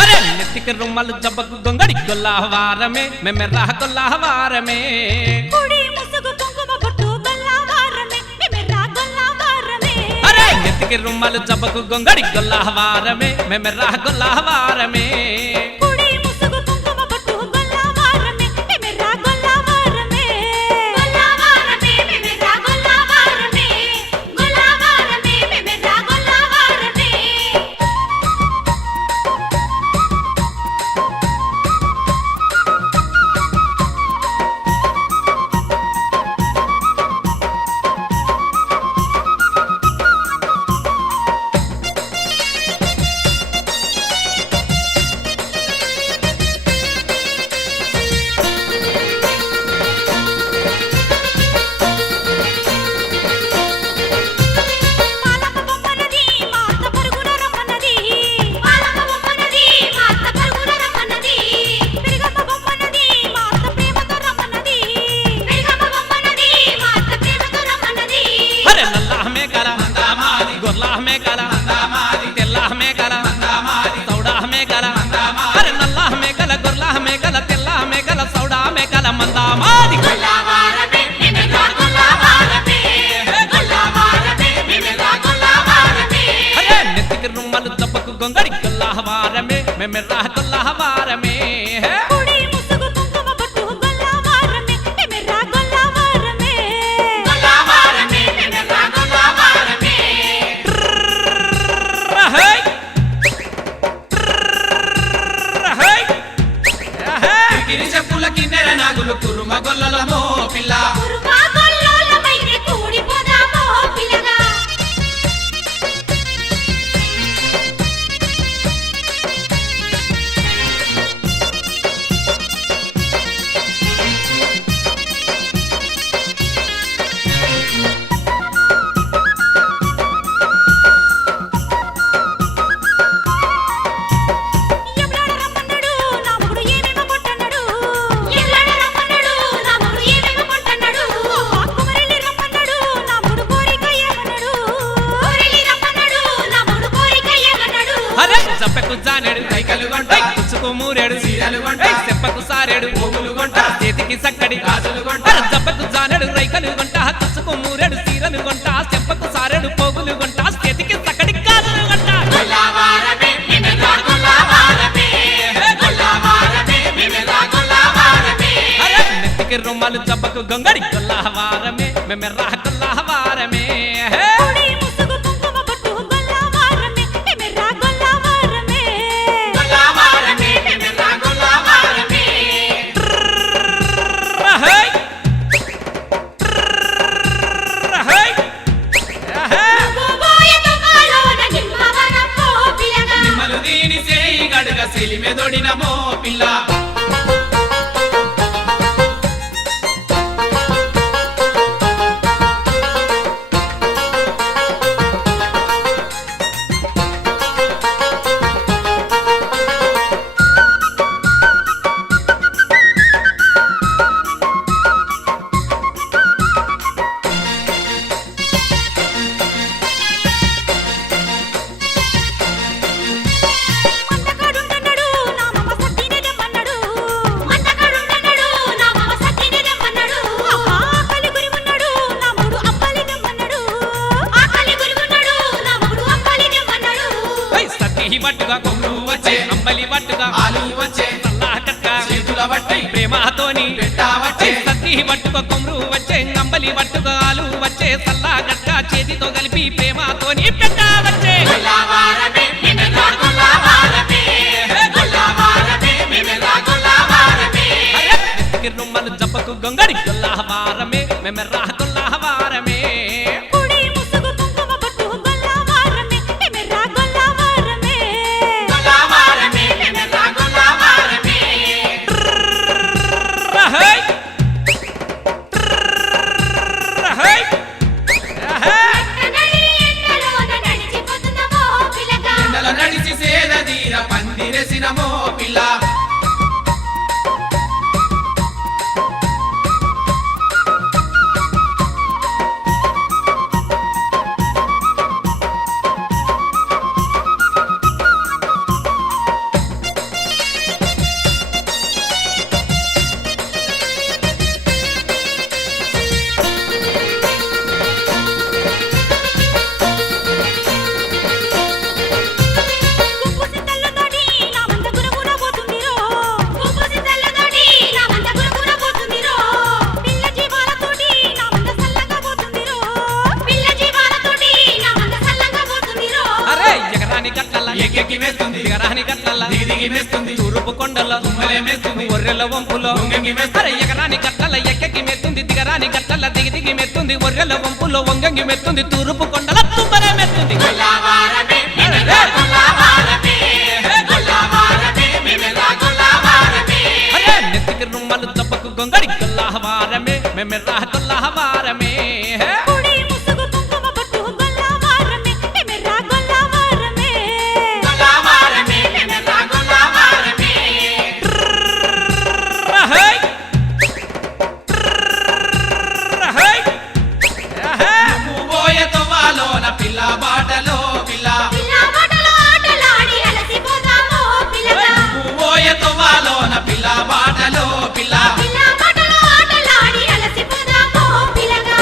అరే నెత్తికి రుమ్మలు జబ్బకు గొంగడి గొల్లవారమే మెమ్మెర్రా గొల్లవారమే కుడి ముసుగు కుంకుమ బొట్టు గొల్లవారమే మెమెర్రా గొల్లవారమే అరే నెత్తికి రుమ్మలు జబ్బకు గొంగడి గొల్లవారమే మెమ్మెర్రా గొల్లవారమే కుడి ముసుగు కుంకుమ బొట్టు గొల్లవారమే మెమెర్రా గొల్లవారమే గొల్లవారమే మెమెర్రా గొల్లవారమే గొల్లవారమే మెమెర్రా గొల్లవారమే మెమెర్రా గొల్లవారమే కుడి ముసుగు కుంకుమ బొట్టు గొల్లవారమే మెమెర్రా గొల్లవారమే గొల్లవారమే మెమెర్రా గొల్లవారమే హై కచ్చుకు మూరెడు చీరలు కొంట, ఏయ్, చెప్పకు సారెడు పోగులు కొంట, చేతికి సక్కడి గాజులు కొంట, జబ్బకు జానడు రైకలు కొంట కచ్చుకు మూరెడు సీరలు కొంట చెప్పకు సారెడు పోగులు కొంట చేతికి సక్కడి గాజులు కొంట గొల్లవారమే మెమెరా గొల్లవారమే, గొల్లవారమే మెమెరా గొల్లవారమే. అరే, నెత్తికి రుమాలు జబ్బకు గొంగడి గొల్లవారమే మెమెర్రా గొల్లవారమే కుడి ముసుగు కుంకుమ బొట్టు గొల్లవారమే మెమెరా గొల్లవారమే గొల్లవారమే మెమెరా గొల్లవారమే. రహై! రహై! రహై! గోబోయ తోకాలోన నిమ్మవనమో పిలగా నిమ్మలు దీని సేయి గడుగ సెలిమెదొడిన మో పిల్ల. మందకాడుంటన్నడు నా మామ సత్తినే దమ్మన్నడు మందకాడుంటన్నడు నా మామ సత్తినే దమ్మన్నడు ఆకలి గురిమున్నడు నా మగుడు అప్పలి దమ్మన్నడు ఆకలి గురిమున్నడు నా మగుడు అప్పలి దమ్మన్నడు ఏయ్, సత్తి బట్టుగా కొమ్ము వచ్చే అంబలి బట్టుగా ఆలు వచ్చే సల్లా కట్ట చేతుల బట్టి ప్రేమతోని పెట్టావచ్చే. సత్తి బట్టుగా కొమ్ము వచ్చే అంబలి బట్టుగా ఆలు వచ్చే సల్లా కట్ట చేతితో కలిపి ప్రేమతోని పెట్టవచ్చే గొల్లవారమే మెమెరా గొల్లవారమే, గొల్లవారమే మెమెరా గొల్లవారమే. అరే, నెత్తికి రుమ్మలు జబ్బకు గొంగడి గొల్లవారమే మెమెర్రా గొల్లవారమే కుడి ముసుగు కుంకుమ బొట్టు గొల్లవారమే మెమెరా గొల్లవారమే గొల్లవారమే మెమెరా గొల్లవారమే. రహై! రహై! రహై! నడి ఎండలోన నడిచిపోతున్నమో పిలగా ఎండల నడిచి సేద తీర పందిరేసిన మో పిల్ల. గుంపు సిద్ధల్లతోటి నా మంద గురుగున పోతుందిరో గుంపు సిద్ధల్లతోటి నా మంద గురుగున పోతుందిరో పిల్ల జీవాలతోటి నా మంద సల్లగా పోతుందిరో పిల్ల జీవాలతోటి నా మంద సల్లగా పోతుందిరో అరే ఎగరాని గట్లల్ల ఎక్కెక్కి వేస్తుంది ఎగరాని గట్లల్ల దిగి దిగి వేస్తుంది తూరుపు కొండల తుమ్మలే మేస్తుంది ఒర్రెల వంపులో వంగంగి వేస్తుంది. అరే ఎగరాని గట్లల ఎక్కకి మెత్తుంది దిగరాని గట్లల దిగి దిగి మెత్తుంది ఒర్రెల వంపులో వంగంగి మెత్తుంది తూరుపు కొండల తుమ్మరే మెత్తుంది గొల్లవారమే మెమెరా గొల్లవారమే, గొల్లవారమే మెమెరా గొల్లవారమే. అరే నెత్తికి రుమ్మలు తప్పకు గొంగడి గొల్లవారమే మెమెర్రా గొల్లవారమే కుడి ముసుగు కుంకుమ బొట్టు గొల్లవారమే మెమెరా గొల్లవారమే గొల్లవారమే మెమెరా గొల్లవారమే. రహై! రహై! రహై! పువ్వోయ తొవ్వాలోన పిల్ల బాటలో పిల్ల. పిల్ల బట్టలు ఆటలాడి అలసిపోతామో పిల్లగా పువ్వోయ తొవ్వాలోన పిల్ల బాటలో పిల్ల. పిల్ల బట్టలు ఆటలాడి అలసిపోతామో పిల్లగా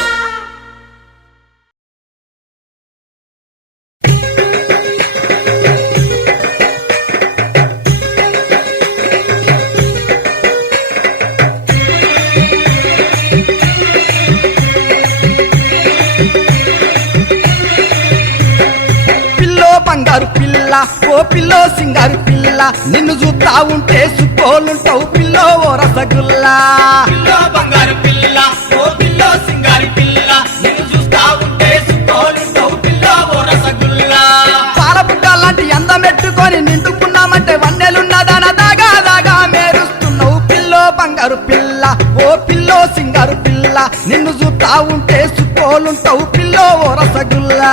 పిల్లో బంగారు పిల్ల ఓ పిల్లో సింగారు పిల్ల నిన్ను చూస్తా ఉంటే సుక్కోలుంటావు పిల్లో ఓ రసగుల్లా పిల్లో బంగారు పిల్ల ఓ పిల్లో సింగారి పిల్ల నిన్ను చూస్తా ఉంటే సుక్కోలుంటావు పిల్లో ఓ రసగుల్లా. పాల బుడ్డ లాంటి అందమెట్టుకొని నిండుకున్నామంటే వన్నెలున్నదాన దాగా దాగా మేరుస్తున్నావు పిల్లో బంగారు పిల్ల ఓ పిల్లో సింగారు పిల్ల నిన్ను చూస్తా ఉంటే సుక్కోలుంటావు పిల్లో ఓ రసగుల్లా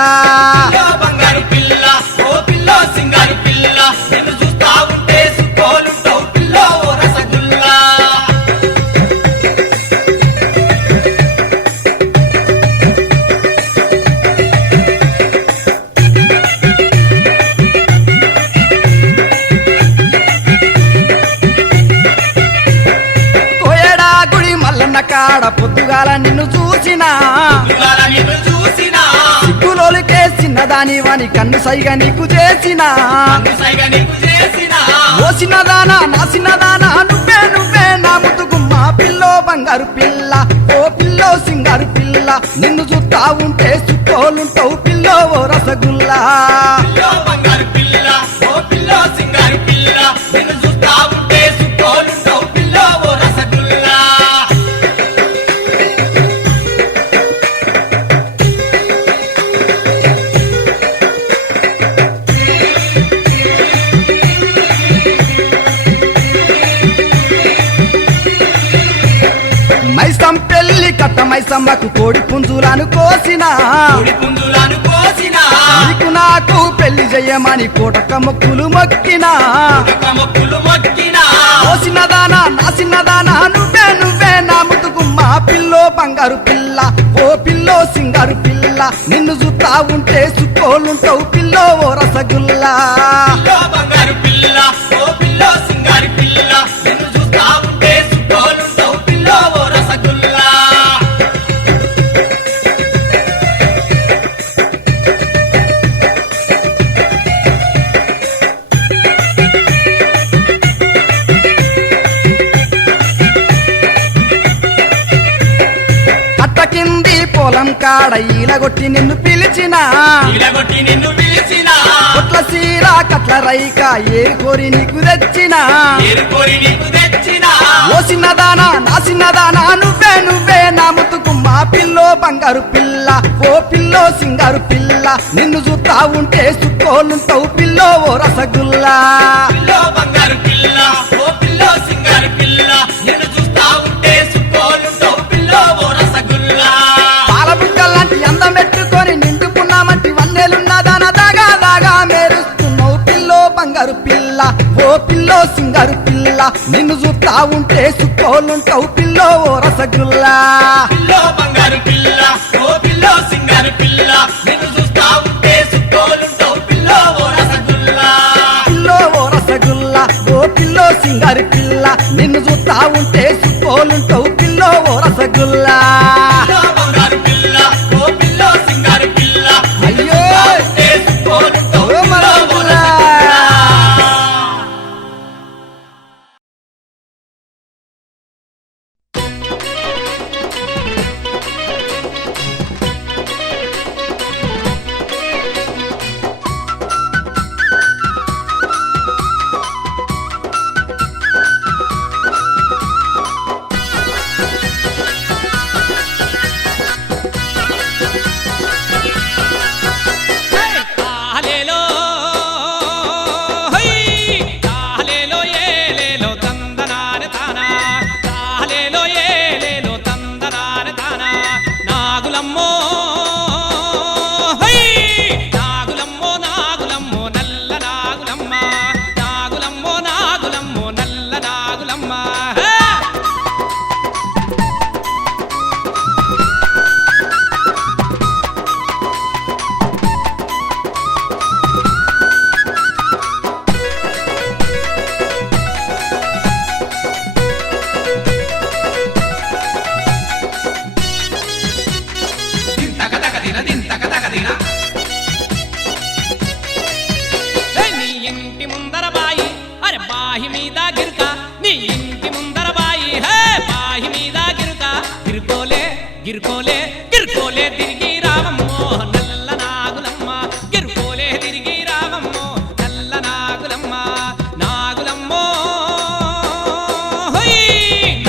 పిల్లో బంగారు పిల్ల ఓ పిల్లో సింగారి పిల్ల నిన్ను చూస్తా ఉంటే సుక్కోలుంటావు పిల్లో ఓ రసగుల్లా. పొద్దుగాల నిన్ను చూసినా ఇవాళ నిన్ను చూసినా సిగ్గులోలికే చిన్నదాని వాని కన్ను సైగా నీకు చేసినా సైగ నీకు చేసినా ఓ చిన్నదానా నా చిన్నదానా నువ్వే నువ్వే నా ముద్దుగుమ్మ పిల్లో బంగారు పిల్ల ఓ పిల్లో సింగారు పిల్ల నిన్ను చూస్తా ఉంటే చుట్టోలుంటావు పిల్లో ఓ రసగుల్లా పిల్లో బంగారు పిల్ల ఓ పిల్లో సింగారు పిల్ల నిన్ను చూస్తా ఉంటే సుక్కోలుంటావు పిల్లో ఓ రసగుల్లా మైసం పెళ్లి కట్ట మైసమ్మకు కోడి పుంజులను కోసినా కోడి పుంజులను కోసినా నీకు నాకు పెళ్లి చెయ్యమని కోటక్క మొక్కులు మొక్కినా ఒక మొక్కులు మొక్కినా ఓ చిన్నదానా నా చిన్నదానా నువ్వే నువ్వే నా ముద్దుగుమ్మ పిల్లో బంగారు పిల్ల ఓ పిల్లో సింగారు పిల్ల నిన్ను చూస్తా ఉంటే చుట్టోలుంటావు పిల్లో ఓ రసగుల్లా పిల్లో బంగారు పిల్ల ఓ పిల్లో సింగారు పిల్ల నిన్ను చూస్తా ఉంటే సుక్కోలుంటావు పిల్లో ఓ రసగుల్లా కట్ట కింది పొలం కాడ ఈలగొట్టి నిన్ను పిలిచినా ఇలగొట్టి నిన్ను పిలిచినా కొట్ల సీర కట్ల రైక ఏ కోరి నీకు తెచ్చినా ఏరుకోరి నీకు తెచ్చినా ఓ చిన్నదానా నా చిన్నదానా నువ్వే నువ్వే నా ముద్దుగుమ్మ పిల్లో బంగారు పిల్ల ఓ పిల్లో సింగారు పిల్ల నిన్ను చూస్తా ఉంటే చుట్టోలుంటావు పిల్లో ఓ రసగుల్లా పిల్లో బంగారు పిల్ల ఓ పిల్లో సింగారు పిల్ల నిన్ను చూస్తా ఉంటే సుక్కోలుంటావు పిల్లో ఓ రసగుల్లా పాల బుగ్గలాంటి అందం పెట్టుకొని నిండుకున్నామంటి వన్నెలున్నదాన దాగా దాగా మేరుస్తున్నావు పిల్లో బంగారు పిల్ల ఓ పిల్లో సింగారు పిల్ల నిన్ను చూస్తా ఉంటే చుట్టోలుంటావు పిల్లో ఓ రసగుల్లా పిల్లో బంగారు పిల్ల ఓ పిల్లో సింగారు పిల్ల నిన్ను చూస్తా ఉంటే సుక్కోలుంటావు పిల్లో ఓ రసగుల్లా పిల్లో ఓ రసగుల్లా ఓ పిల్లో సింగారి పిల్ల నిన్ను చూస్తా ఉంటే చుట్టోలుంటావు పిల్లో ఓ రసగుల్లా పిల్లో బంగారు పిల్ల ఓ పిల్లో సింగారు పిల్ల అయ్యో ఉంటే సుక్కోలుంటావు ఓ పిల్లో ఓ మరగుల్లా. రసగుల్లా తాలేలో హై తాలేలో ఏలేలో తందనారే తానా తాలేలో ఏలేలో తందనారే తానా నాగులమ్మో హై నాగులమ్మో నాగులమ్మో నల్ల నాగులమ్మ నాగులమ్మో నాగులమ్మో నల్ల నాగులమ్మ హే! ఏయ్ నీ ఇంటి ముందర బాయి అరే బాయి మీద గిరుక నీ ఇంటి ముందర బాయి హే బాయి మీద గిరుక గిరుకోలే గిరుకోలే గిరుకోలే తిరిగి రావమ్మో నల్ల నాగులమ్మ గిరుకోలే తిరిగి రావమ్మో నల్ల నాగులమ్మ నాగులమ్మో హై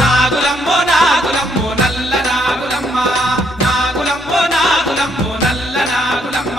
నాగులమ్మో నాగులమ్మో నల్ల నాగులమ్మ నాగులమ్మో నాగులమ్మో నల్ల నాగులమ్మ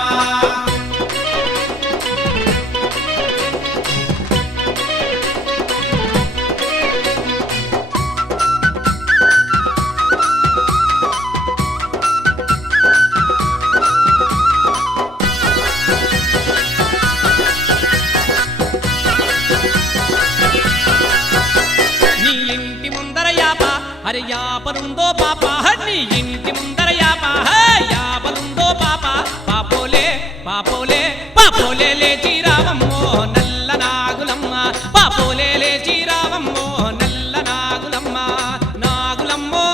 నీ ఇంటి ముందర యాప అరే యాపలుందో పాప నీ ఇంటి ముందర యాప హే యాపలుందో పాప పాపోలే పాపోలే పాపోలే లేచి రావమ్మో నల్ల నాగులమ్మ పాపోలే లేచి రావమ్మో నల్ల నాగులమ్మ నాగులమ్మో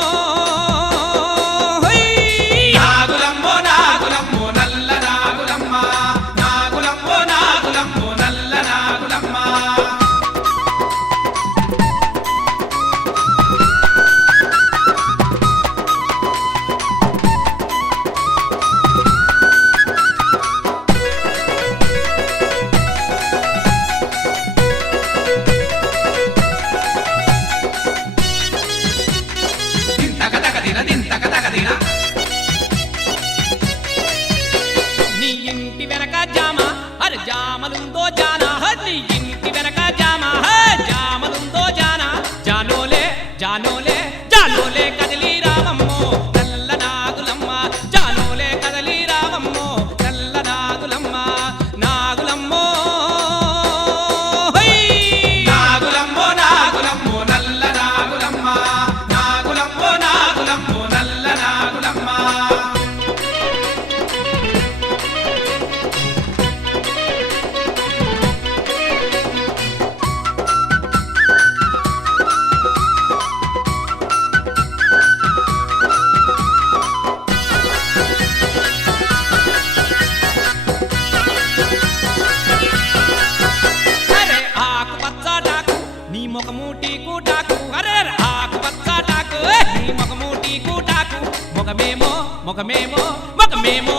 మొగమేమో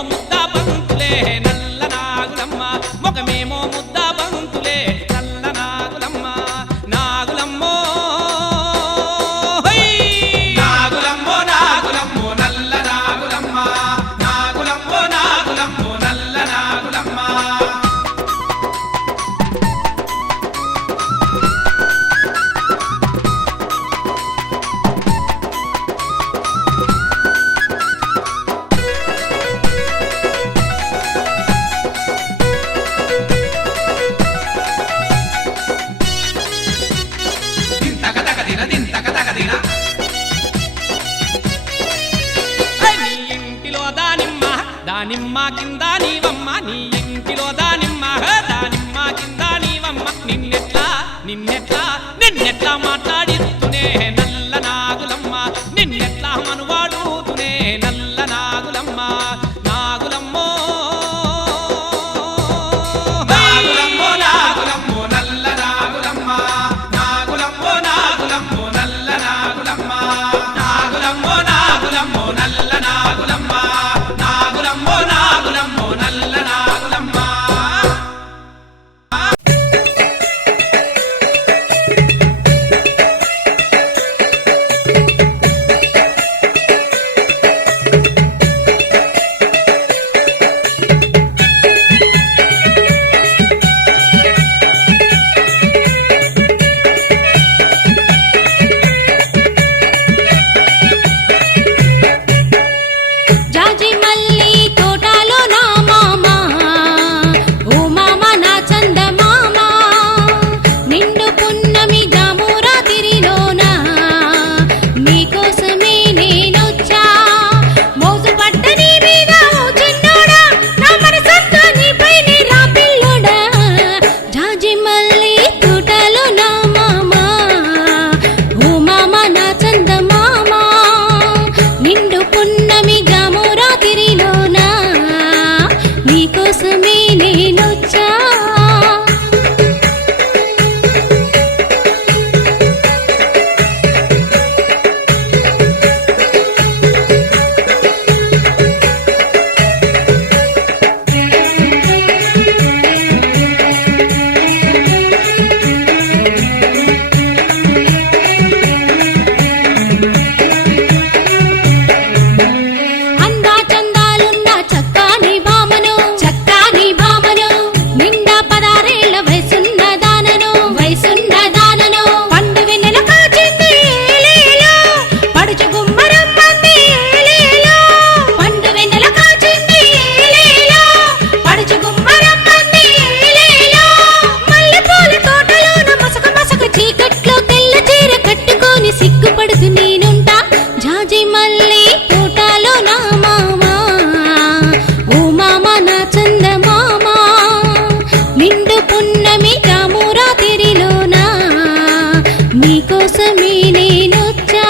ముద్దా బంతులే నల్ల నాగులమ్మ మొగమేమో ముద్దా బంతులే నల్ల నాగులమ్మ నాగులమ్మో హై! నాగులమ్మో నాగులమ్మో నల్ల నాగులమ్మ నాగులమ్మో నాగులమ్మో నల్ల నాగులమ్మ నీ ఇంటిలో దానిమ్మ కింద నీవమ్మ నీ ఇంటిలో దానిమ్మ కింద నీవమ్మ నిన్నెట్లా మాట్లాడిస్తునే నల్ల నాగులమ్మ నిన్నెట్లా మనువాడుతునే నల్ల నాగులమ్మ నాగులమ్మో నాగులమ్మో నాగులమ్మో నల్ల నాగులమ్మ నాగులమ్మో నాగులమ్మో నల్ల నాగులమ్మ నాగులమ్మో నాగులమ్మో నల్ల నాగులమ్మ నాగులమ్మో నాగులమ్మో నల్ల నాగులమ్మ జాజి మల్లి తోటలో నా మామ ఓ మామ నా చందమామ నిండు పున్నమి జామురా తిరిలోనా నీకోసమే నేనొచ్చా మోజు పడ్డ నీ మీద ఓ చిన్నోడా నా మనసంతా నీపైనే రా పిల్లోడా జాజి మల్లి తోటలో నా మామ ఓ మామ నా చందమామ నిండు పున్నమి జామురా తిరిలోనా నీకోసమే నేనొచ్చా అందా చందాలున్న చక్కాని భామను నిండా 16 వయసున్న దానను పండు వెన్నెల కాచింది ఏలేలో పడుచు గుమ్మరం మంది ఏలేలో పండు వెన్నెల కాచింది ఏలేలో పడుచు గుమ్మరం మంది ఏలేలో మల్లెపూల తోటలోన మసక చీకట్లో తెల్ల చీర కట్టుకొని సిగ్గుపడుతూ నేనుంటా జాజి మల్లి తోటలో నా మామ ఓ మామ నా చందమామ నిండు పున్నమి జామురా తిరిలోనా నీకోసమే నేనొచ్చా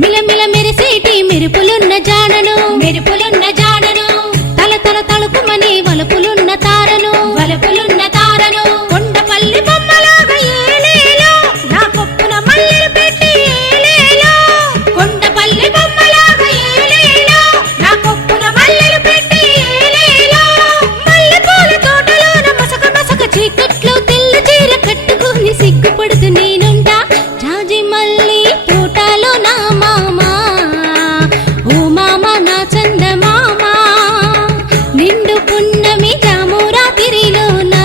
మిలమిల మెరిసేటి మెరుపులున్న జాడను తల తలుకుమని వలపులున్న తారను కొండపల్లి బొమ్మలాగా ఏలేలో నా కొప్పున మల్లెలు పెట్టి ఏలేలో కొండపల్లి బొమ్మలాగా ఏలేలో నా కొప్పున మల్లెలు పెట్టి ఏలేలో మల్లెపూల తోటలోన మసక చీకట్లో తెల్ల చీర కట్టుకొని సిగ్గుపడుతూ నేనుంటా జాజి మల్లి తోటలో నా మామ ఓ మామ నా చందమామ నిండు పున్నమి జామురా తిరిలోనా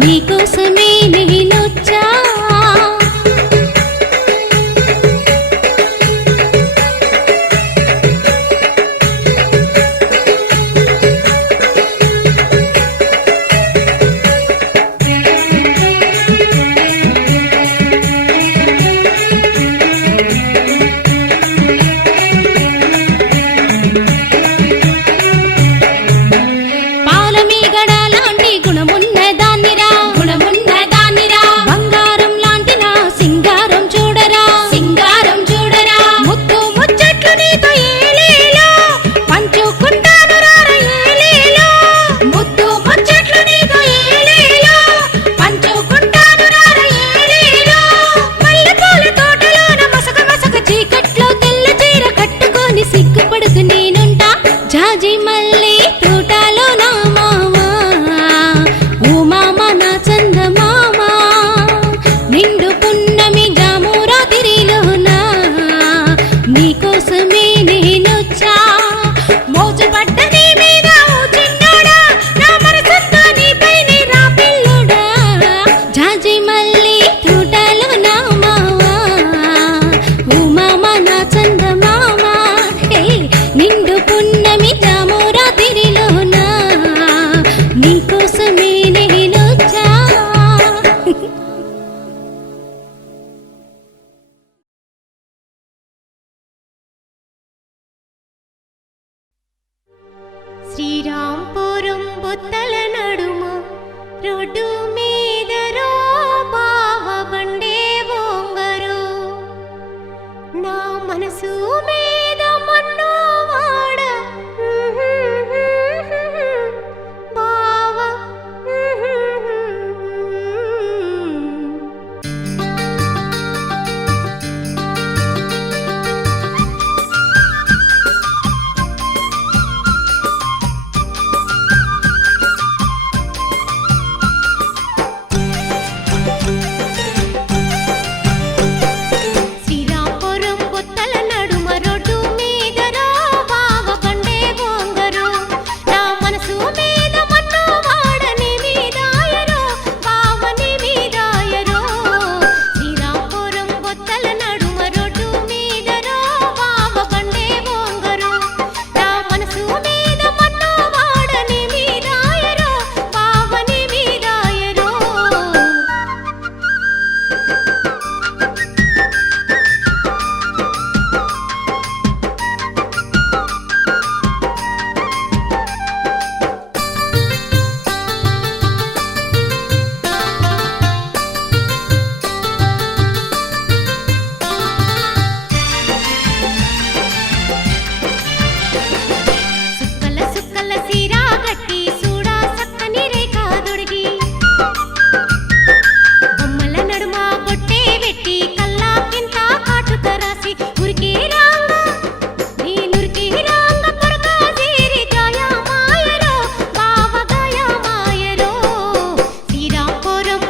నీకోసమే నేనొచ్చా పాలమీగడ లాంటి గుణమున్న దాన్ని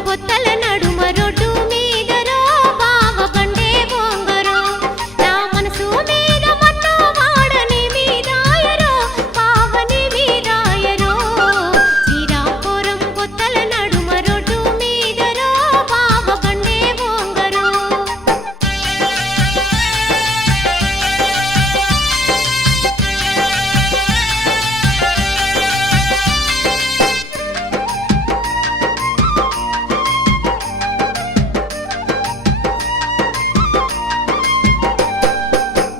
బొత్తల నడుమ రోడ్డు మీదరో బావ బండే బొంగరో నా మనసు మీద మన్ను వాడని మీరాయరో బావని మీరాయరో శ్రీరాంపురం బొత్తల నడుమ రోడ్డు మీదరో బావ బండే బొంగరో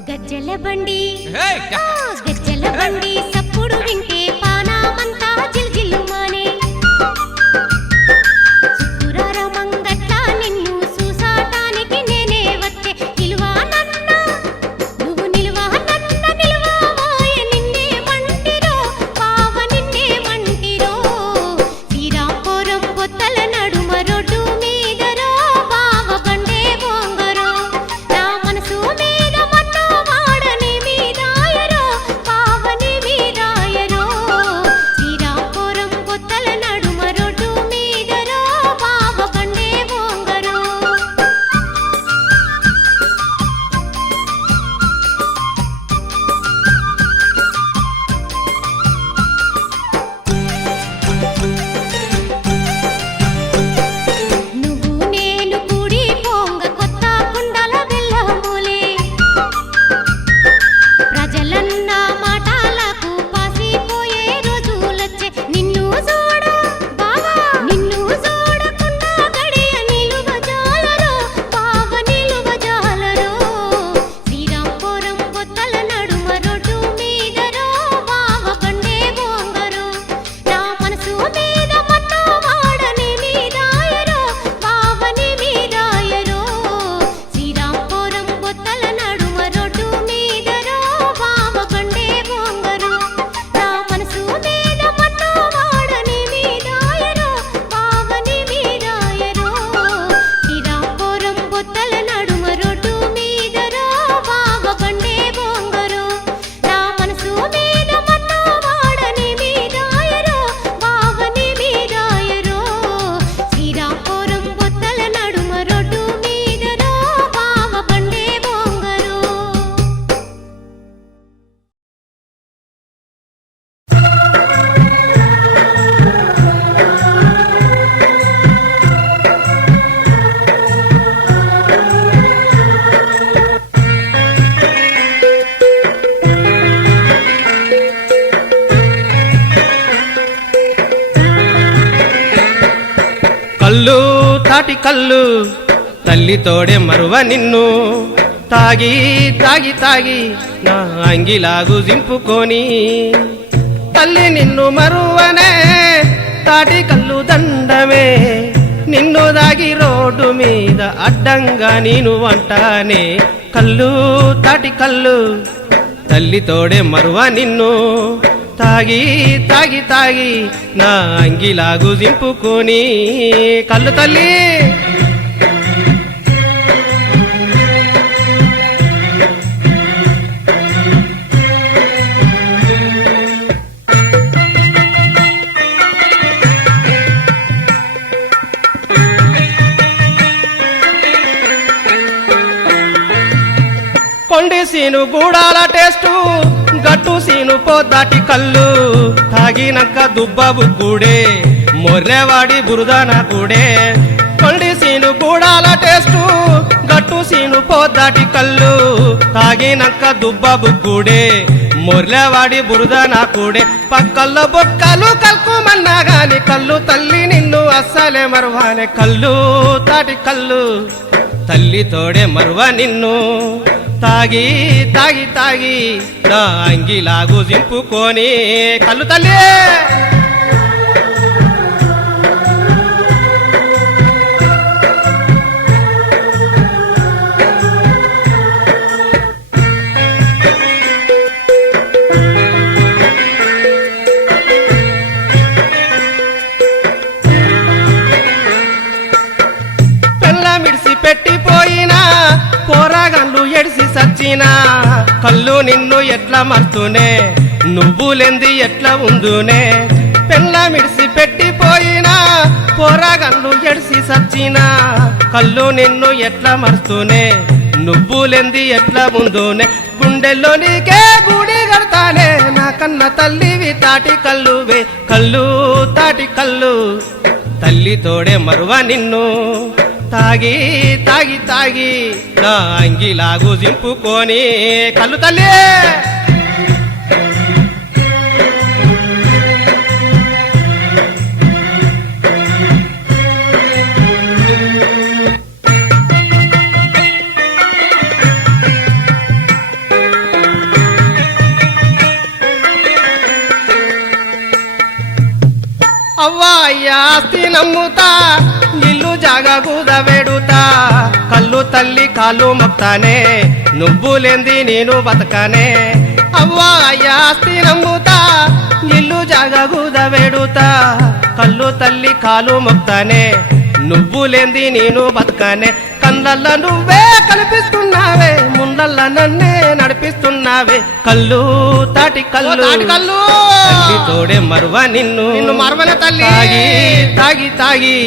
గజ్జల బండి ఏయ్, ఆ, గజ్జల బండి సప్పుడు వింటే పానామంతా జిల్జిల్లు మానే చుట్టురార మంగట్ల నిన్ను చూసాటానికి నేనే వచ్చే నిలువా నన్న నువ్వు నిలువా నన్న నిలువాయ నిన్నే మంటిరో బావ నిన్నే మంటిరో శ్రీరాంపురం బొత్తల నడుమ రోడ్డు మీదరో బావ బండే బొంగరో నా మనసు మీద మన్ను వాడని మీరాయరో బావని మీరాయరో శ్రీరాంపురం బొత్తల నడుమ రోడ్డు మీదరో బావ బండే బొంగరో నువ్వు నేను కూడి పొంగ కొత్త కుండల బెల్లములే ప్రజలన్న మాటలకు పాసిపోయే రోజులొచ్చే నిన్ను చూడ బావా నిన్ను చూడకుండా గడియ నిలువ జాలరో బావ నిలువ జాలరో శ్రీరాంపురం బొత్తల నడుమ రోడ్డు మీదరో బావ బండే బొంగరో నా మనసు మీద మన్ను వాడని మీరాయరో బావని మీరాయరో శ్రీరాంపురం బొత్తల నడుమ రోడ్డు మీదరో బావ బండే బొంగరో నా మనసు మీద మన్ను వాడని మీరాయరో బావని మీరాయరో శ్రీరాంపురం బొత్తల నడుమ రోడ్డు మీదరో బావ బండే బొంగరో నా మనసు మీద మన్ను వాడని మీరాయరో బావని మీరాయరో శ్రీరాంపురం బొత్తల నడుమ రోడ్డు మీదరో బావ బండే బొంగరో కళ్ళు తాటి కళ్ళు తల్లి తోడే మరువ నిన్ను తాగి తాగి తాగి నా అంగిలాగు జింపుకొని తల్లి నిన్ను మరువనే తాటి కళ్ళు దండమే నిన్ను దాగి రోడ్డు మీద అడ్డంగా నేను వంటానే కళ్ళు తాటి కళ్ళు తల్లి తోడే మరువ నిన్ను తాగి తాగి తాగి నా అంగిలాగు జింపుకొని కళ్ళు తల్లి కొండి సీను గూడాల టేస్టు గట్టు సీను పోద్దాటి కళ్ళు తాగినాక దుబ్బ బుక్కుడే మొర్రెవాడి బురదన కూడే కొండి సీను గూడాల టేస్టు గట్టు సీను పోద్దాటి కళ్ళు తాగినాక దుబ్బ బుక్కుడే మొర్రెవాడి బురదన కూడే పక్కల్లో బొక్కలు కల్కుమన్నా గాని కళ్ళు తల్లి నిన్ను అస్సలే మరువానే కళ్ళు తాటి కళ్ళు తల్లి తోడే మరువ నిన్ను తాగి తాగి తాగి నా అంగిలాగు జింపుకొని కళ్ళు తల్లి పెట్టిపోయినా పోరాగండ్లు ఎడిసి సచ్చినా కళ్ళు నిన్ను ఎట్లా మర్తునే నువ్వులెంది ఎట్లా ఉందునే పెళ్ళ మిడిసి పెట్టిపోయినా పోరాగన్ను ఎడిసి సచ్చినా కళ్ళు నిన్ను ఎట్లా మరుస్తూనే నువ్వులెంది ఎట్లా ముందునే గుండెల్లో నీకే గుడి కడతానే నా కన్న తల్లివి తాటి కళ్ళువే కళ్ళు తాటి కళ్ళు తల్లి తోడే మరువ నిన్ను తాగి తాగి తాగి నా అంగిలాగు జింపుకొని కళ్ళు తల్లి అవ్వా ఆస్తి నమ్ముతా ఇల్లు జాగా కూదవేడుతా కళ్ళు తల్లి కాళ్ళు మొక్తానే నువ్వులేంది నేను బతకానే అవ్వా ఆస్తి నమ్ముతా ఇల్లు జాగా కూదవేడుతా కళ్ళు తల్లి కాళ్ళు మొక్తానే నువ్వులేంది నేను బతకానే కళ్ళల్లో నువ్వే కనిపిస్తున్నావే ముండల్ల నన్నే నడిపిస్తున్నావే కళ్ళు తాటి కళ్ళు కళ్ళు తల్లి తోడే మరువ నిన్ను మరువన తల్లి తాగి తాగి తాగి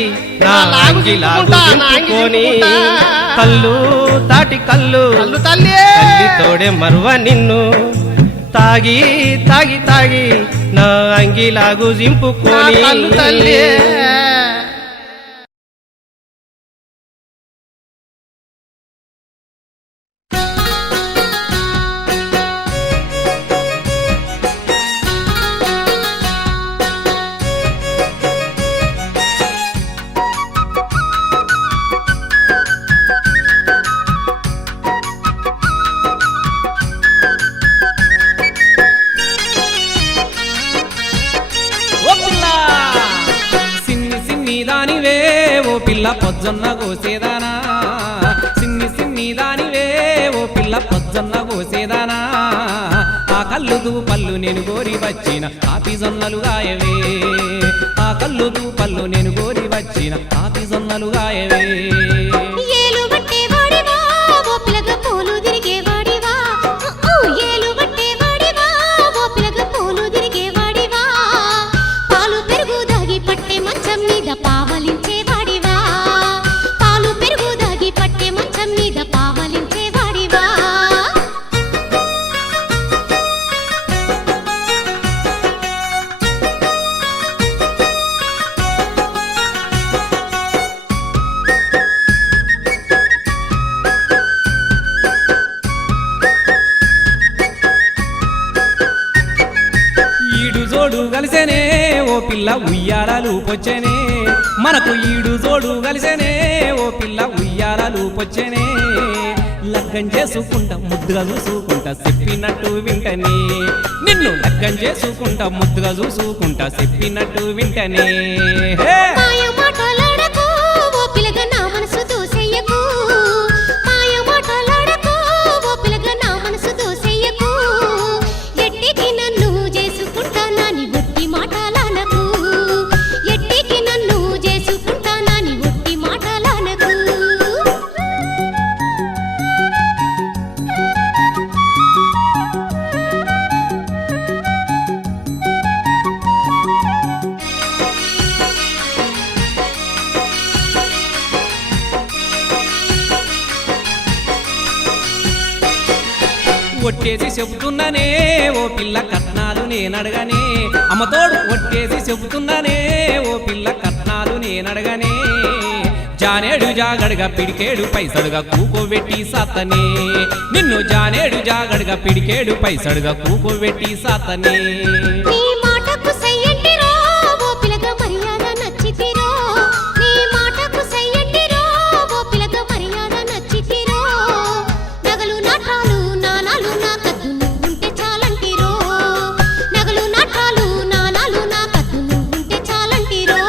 నా లాంగిలాగుకొని కళ్ళు తాటి కళ్ళు తల్లి తల్లి తోడే మరువ నిన్ను తాగి తాగి తాగి నా అంగిలాగు జింపుకొని తల్లి పిల్ల పొజ్జొన్న కోసేదానా సిన్ని సిన్ని దానివే ఓ పిల్ల పొజ్జొన్న కోసేదానా ఆ కళ్ళు దూపళ్ళు నేను గోరి వచ్చిన కాపి జొన్నలు గాయవే ఆ కళ్ళు దూపళ్ళు నేను గోరి వచ్చిన కాపి జొన్నలు గాయవే ఏలు బట్టే వాడివా ఓ పిలగ పూలు తిరిగే వాడివా ఏలు బట్టే వాడివా ఓ పిలగ పూలు తిరిగే వాడివా పాలు పెరుగు దాగి పట్టే మంచం మీద పావలించే వాడివా పాలు పెరుగు దాగి పట్టే మంచం మీద పావలించే వాడివా ఈడు జోడు కలిసేనే ఓ పిల్ల ఉయ్యాలలు పొచ్చెనే మనకు ఈడు జోడు కలిసేనే ఓ పిల్ల ఉయ్యాలలు పొచ్చెనే లగ్గం చేసుకుంటా ముద్దుగా చూసుకుంటా చెప్పినట్టు వింటనే నిన్ను లగ్గం చేసుకుంటా ముద్దుగా చూసుకుంటా చెప్పినట్టు వింటనే మాయ మాటలాడకు ఓ పిలగ నా మనసు దోసెయ్యకు మాయ మాటలాడకు ఓ పిలగ నా మనసు దోసెయ్యకు ఎట్టికి నన్ను చేసుకుంటానని ఒట్టి మాటలానకు ఎట్టికి నన్ను చేసుకుంటానని ఒట్టి మాటలానకు ఒట్టేసి చెబుతున్నానే ఓ పిల్ల కట్నాలు నేనడగనే అమ్మతోడు ఒట్టేసి చెబుతున్నానే ఓ పిల్ల కట్నాలు నేనడగనే జానేడు జాగడగా పిడికేడు పైసడుగా కూకోబెట్టి సాతనే నిన్ను జానేడు జాగడగా పిడికేడు పైసడుగా కూకోబెట్టి సాతనే నీ మాటకు సయ్యంటిరో ఓ పిలగ మర్యాద నచ్చితిరో నీ మాటకు సయ్యంటిరో ఓ పిలగ మర్యాద నచ్చితిరో నగలు నాటాలు నానాలు నా కద్దు నువ్వుంటే చాలంటిరో నగలు నాటాలు నానాలు నా కద్దు నువ్వుంటే చాలంటిరో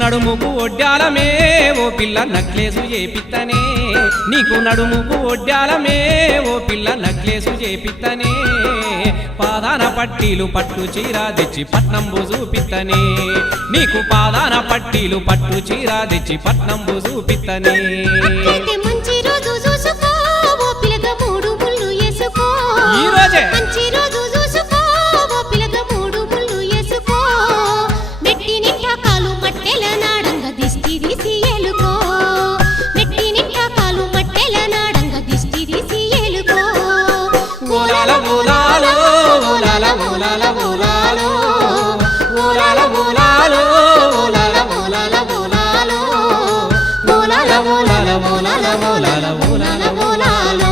నడుముకు ఒడ్డాలమే ఓ పిల్ల నక్లేసు చేపిత్తనే నీకు నడుముకు ఒడ్డాలమే ఓ పిల్ల నక్లేసు చేపిత్తనే పాదాన పట్టీలు పట్టు చీర తెచ్చి పట్నంబు చూపిత్తనే నీకు పాదాన పట్టీలు పట్టు చీర తెచ్చి పట్నంబు చూపిత్తనే అయితే మంచి రోజు చూసుకో ఓ పిలగ మూడు ముళ్ళు వేసుకో ఈ రోజే మంచి రోజు చూసుకో ఓ పిలగ మూడు ముళ్ళు వేసుకో మెట్టి నిట్ట కాలు మట్టెల నాడంగ దిష్టి తీసి ఎలుకో మెట్టి నిట్ట కాలు మట్టెల నాడంగ దిష్టి తీసి ఎలుకో ఓలాల ఓలాలో ఓలాల ఓలాల ఓలాలో ఓలాల ఓలాలో ఓలాల ఓలాల ఓలాలో ఓలాల ఓలాల ఓలాల ఓలాల ఓలాల ఓలాలో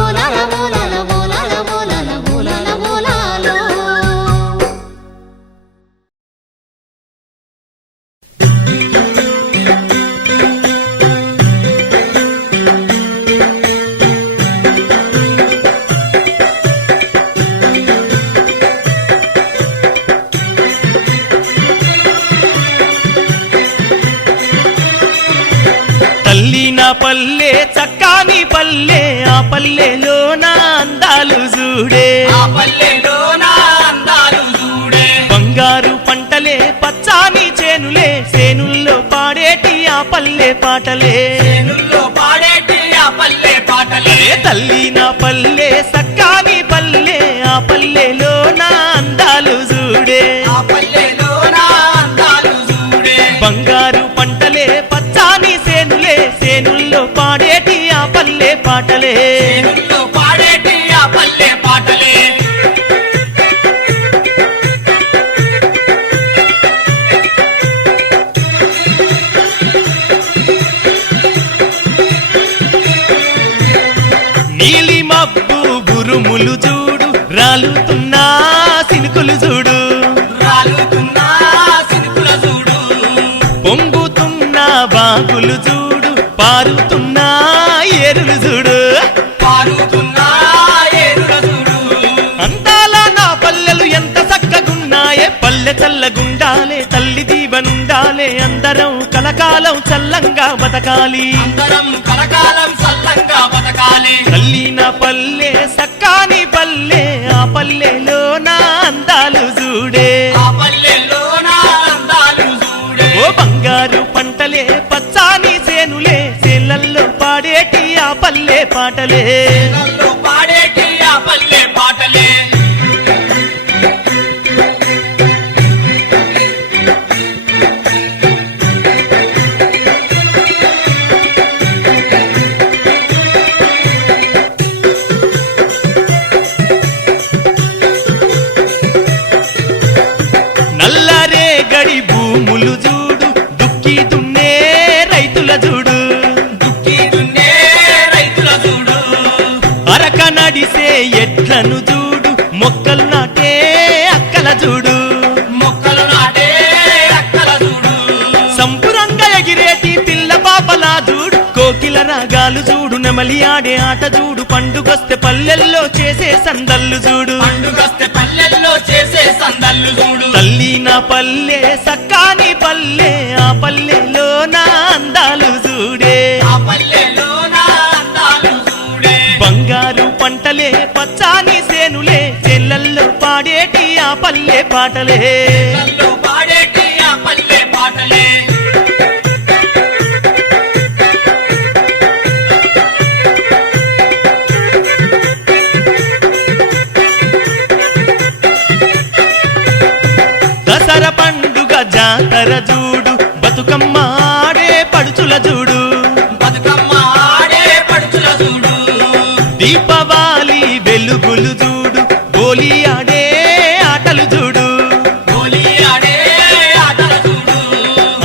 ఓలాల ఓలాల ఓలాల ఓలాల ఓలాల ఓలాలో తల్లి నా పల్లె చక్కాని పల్లె ఆ పల్లెలో నా అందాలు చూడే ఆ పల్లెలో నా అందాలు చూడే బంగారు పంటలే పచ్చాని చేనులే సేనుల్లో పాడేటి ఆ పల్లె పాటలే చేనుల్లో పాడేటి ఆ పల్లె పాటలే అరే తల్లి నా పల్లె సక్కాని పల్లె ఆ పల్లెలో నా అందాలు చూడే ఆ పల్లెలో నా అందాలు చూడే బంగారు పంటలే పచ్చాని సేనులే సేనుల్లో పాడేటి ఆ పల్లె పాటలే చేనుల్లో పాడేటి ఆ పల్లె పాటలే నీలి మబ్బు బురుములు చూడు రాలుతున్నా సినుకులు చూడు రాలుతున్నా సినుకుల చూడు పొంగుతున్న బాగులు చూడు పారుతున్నా ఏరులు చూడు పారుతున్నా ఏరుల చూడు అందాల నా పల్లెలు ఎంత చక్కగున్నాయే పల్లె చల్లగుండాలే తల్లి దీవనుండాలే అందరం కలకాలం చల్లంగా బతకాలి అందరం కలకాలం సల్లంగా బతకాలి తల్లి నా పల్లె సక్కాని పల్లె ఆ పల్లెలో నా అందాలు చూడే ఆ పల్లెలో నా అందాలు చూడే ఓ బంగారు పంటలే పచ్చాని సేనులే సేలల్లో పాడేటి ఆ పల్లె పాటలే చేనుల్లో పాడేటి ఆ పల్లె పాటలే నల్లరే గడి భూములు చూడు దుక్కి దున్నే రైతుల చూడు దుక్కి దున్నే రైతుల చూడు అరక నడిసే ఎడ్లను చూడు మొక్కలు నాటే అక్కల చూడు మొక్కలు నాటే అక్కల చూడు సంపురంగా ఎగిరేటి పిల్ల పాపలా చూడు కోకిల రాగాలు చూడు నెమలి ఆడే ఆట చూడు పండుగొస్తే పల్లెల్లో చేసే సందల్లు చూడు పండుగస్తే పల్లెల్లో చేసే సందల్లు చూడు తల్లి నా పల్లె సక్కాని పల్లె ఆ పల్లెలో నా అందాలు చూడే ఆ పల్లెలో నా అందాలు చూడే బంగారు పంటలే పచ్చాని సేనులే చెల్లల్లో పాడేటి ఆ పల్లె పాటలే చేనుల్లో పాడేటి ఆ పల్లె పాటలే దసర పండుగ జాతర చూడు బతుకమ్మ ఆడే పడుచుల చూడు బతుకమ్మ ఆడే పడుచుల చూడు దీపావళి వెలుగులు చూడు హోలీ ఆడే ఆటలు చూడు హోలీ ఆడే ఆటల చూడు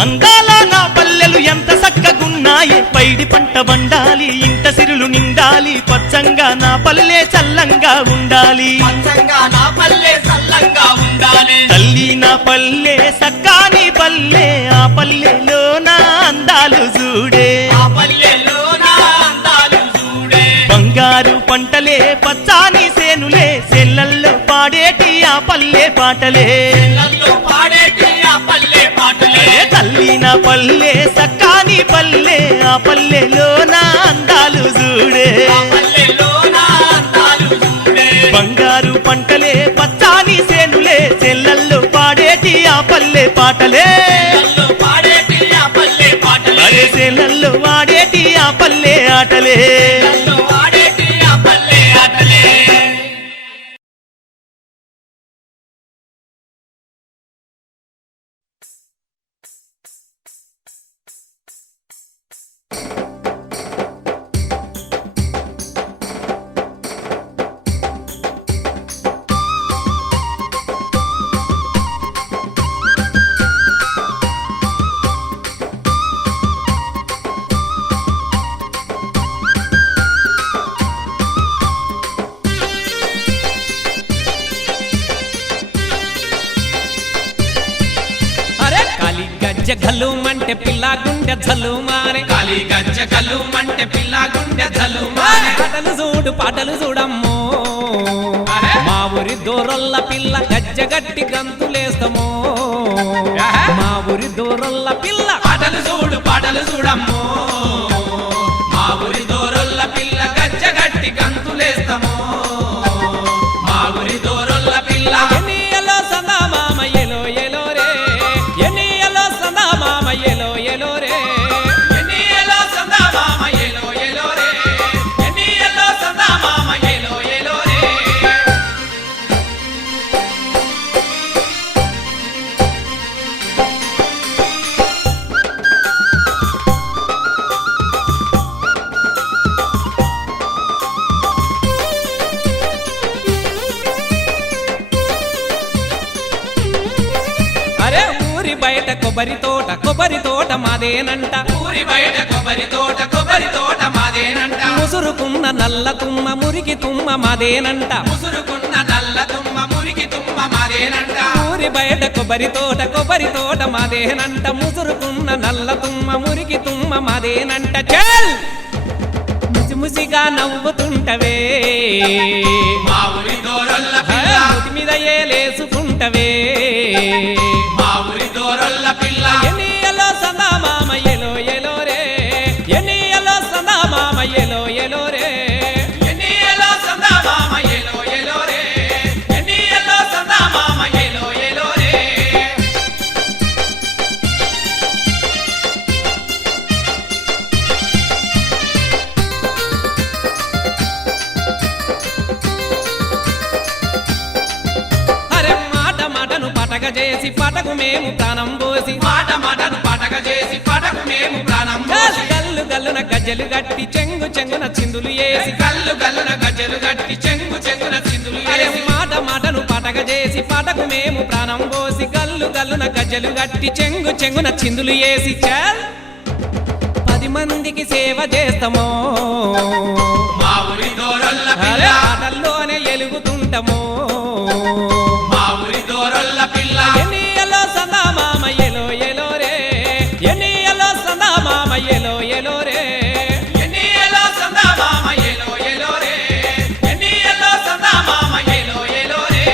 అందాల నా పల్లెలు ఎంత చక్కగున్నాయి పైడి పంట వండాలి ఇంట సిరులు నిండాలి పచ్చంగా నా పల్లె చల్లంగా ఉండాలి పంచంగా నా పల్లె సల్లంగా ఉండాలి తల్లి నా పల్లె సక్కాని పల్లె ఆ పల్లెలో నా అందాలు చూడే ఆ పల్లెలో నా అందాలు చూడే బంగారు పంటలే పచ్చాని సేనులే సెల్లల్లో పాడేటి ఆ పల్లె పాటలే చేనుల్లో పాడేటి ఆ పల్లె పాటలే అరే తల్లి నా పల్లె సక్కాని పల్లె ఆ పల్లెలో నా అందాలు చూడే ఆ పల్లెలోన అందాలు చూడే బంగారు పంటలే పచ్చాని సేనులే చెల్లల్లో పాడేటి ఆ పల్లె పాటలే పిల్లల్లో పాడేటి ఆ పల్లె పాటలే అరే చెల్లల్లో వాడేటి ఆ పల్లె ఆటలే పిల్లల్లో పాడేటి ఆ పల్లె ఆటలే అరే కాలి గజ్జ గల్లుమంటే పిల్ల గుండె జల్లుమారే కాలి గజ్జ కల్లు మంటే పిల్ల గుండె జల్లు పాటలు చూడు పాటలు చూడమ్మో మా ఊరి దూరల్ల పిల్ల గజ్జ గట్టి గంతులేస్తామో మా ఊరి దూరల్ల పిల్ల పాటలు చూడు పాటలు చూడమ్మో మా ఊరి దోరొల్ల పిల్ల గజ్జ గట్టి గంతులేస్తామో మా ఊరి దోరొల్ల పిల్ల ఎనియలో సందా మామ ఎలో ఎలో రే ఎనియలో సందా మామ ఎలో ఎలో రే ఎన్నియలో సందా మామ ఎలో ఎలో రే ఎన్నియలో సందా మామ ఎలో ఎలో రే అరే ఊరి బయట కొబ్బరి తోట మాదేనంట ఊరి బయట కొబ్బరి తోట మాదేనంట ముసురుకున్న నల్ల తుమ్మ మురికి తుమ్మ మాదేనంట ముసురుకున్న నల్ల తుమ్మ మురికి తుమ్మ మాదేనంట ఊరి బయట కొబ్బరి తోట మాదేనంట ముసురుకున్న నల్ల తుమ్మ మురికి తుమ్మ మాదేనంట చల్ ముసిముసిగా నవ్వుతుంటవే మా ఊరి దోరొల్ల పిల్ల ముటి మీద ఏలేసుకుంటవే మా ఊరి దోరొల్ల పిల్ల ఎనియలో సందా మామ ఎలో ఎలో రే ఎనియలో సందా మామ ఎలో ఎలో రే ఎన్నియలో సందా మామ ఎలో ఎలో రే ఎన్నియలో సందా మామ ఎలో ఎలో రే అరే మాటను పటక చేసి పటకు మేము ప్రాణం పోసి మాటను పటక చేసి పటకు మేము ప్రాణం పోసి గల్లున గజ్జలు గట్టి చెంగున చిందులు వేసి గల్లున గజ్జలు గట్టి చెంగున చిందులు అరే వేసి మాటను పటక చేసి పటకు మేము ప్రాణం పోసి గల్లున గజ్జలు గట్టి చెంగున చిందులు వేసి చల్ 10 మందికి సేవ చేస్తామో మా ఊరి దోరొల్ల అరే పిల్ల ఆటల్లోనే ఎలుగుతుంటామో మా ఊరి దోరొల్ల పిల్ల ఎనియలో సందా మామ ఎలో ఎలో రే ఎనియలో సందా మామ ఎలో ఎలో రే ఎన్నియలో సందా మామ ఎలో ఎలో రే ఎన్నియలో సందా మామ ఎలో ఎలో రే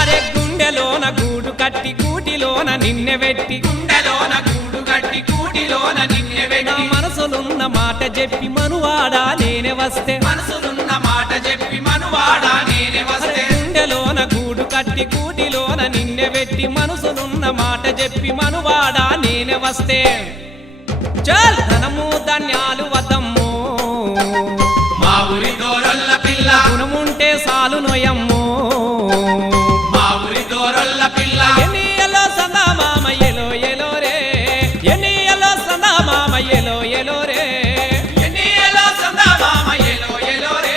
అరే గుండెలోన గూడు కట్టి కూటిలోన నిన్నె పెట్టి గుండెలోన గూడు గట్టి కూటిలోన నిన్నె నా వెట్టి మనసులున్న మాట చెప్పి మనువాడా నేనే వస్తే మనసులున్న మాట చెప్పి మనువాడా నేనే వస్తే గుండెలోన గూడు కట్టి కూటిలోన నిన్నె పెట్టి మనసులున్న మాట చెప్పి మనువాడా నేనే వస్తే చల్ ధనము ధాన్యాలు వద్దమ్మో మా ఊరి దోరొల్ల పిల్ల గుణముంటే సాలు నొయమ్మో మా ఊరి దోరొల్ల పిల్ల ఎనియలో సందా మామ ఎలో ఎలో రే ఎనియలో సందా మామ ఎలో ఎలో రే ఎన్నియలో సందా మామ ఎలో ఎలో రే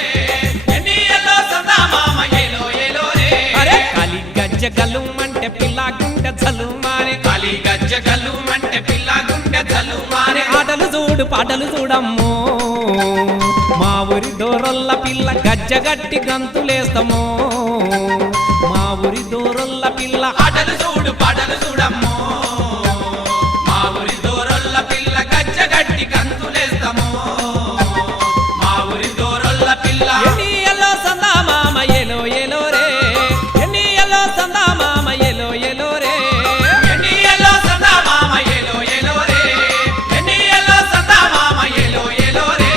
ఎన్నియలో సందా మామ ఎలో ఎలో రే అరే కాలి గజ్జ గల్లుమంటే పిల్ల గుండె జల్లుమారే కాలి గజ్జ కల్లు మంటే పిల్ల గుండె జల్లు మారే ఆటలు చూడు పాటలు చూడమ్మో మా ఊరి దూరల్ల పిల్ల గజ్జ గట్టి గంతులేస్తామో మా ఊరి దోరొల్ల పిల్ల ఆటలు చూడు పాటలు చూడమ్మో మా ఊరి దోరొల్ల పిల్ల గజ్జగట్టి గంతులేస్తామో మా ఊరి దోరొల్ల పిల్ల ఎన్ని ఎల్లో సందా మామ ఎలో ఎలో రే ఎన్ని ఎల్లో సందా మామ ఎలో ఎలో రే ఎన్నియల్లో సందా మామ ఎలో ఎలో రే ఎన్నియల్లో సందా మామ ఎలో ఎలో రే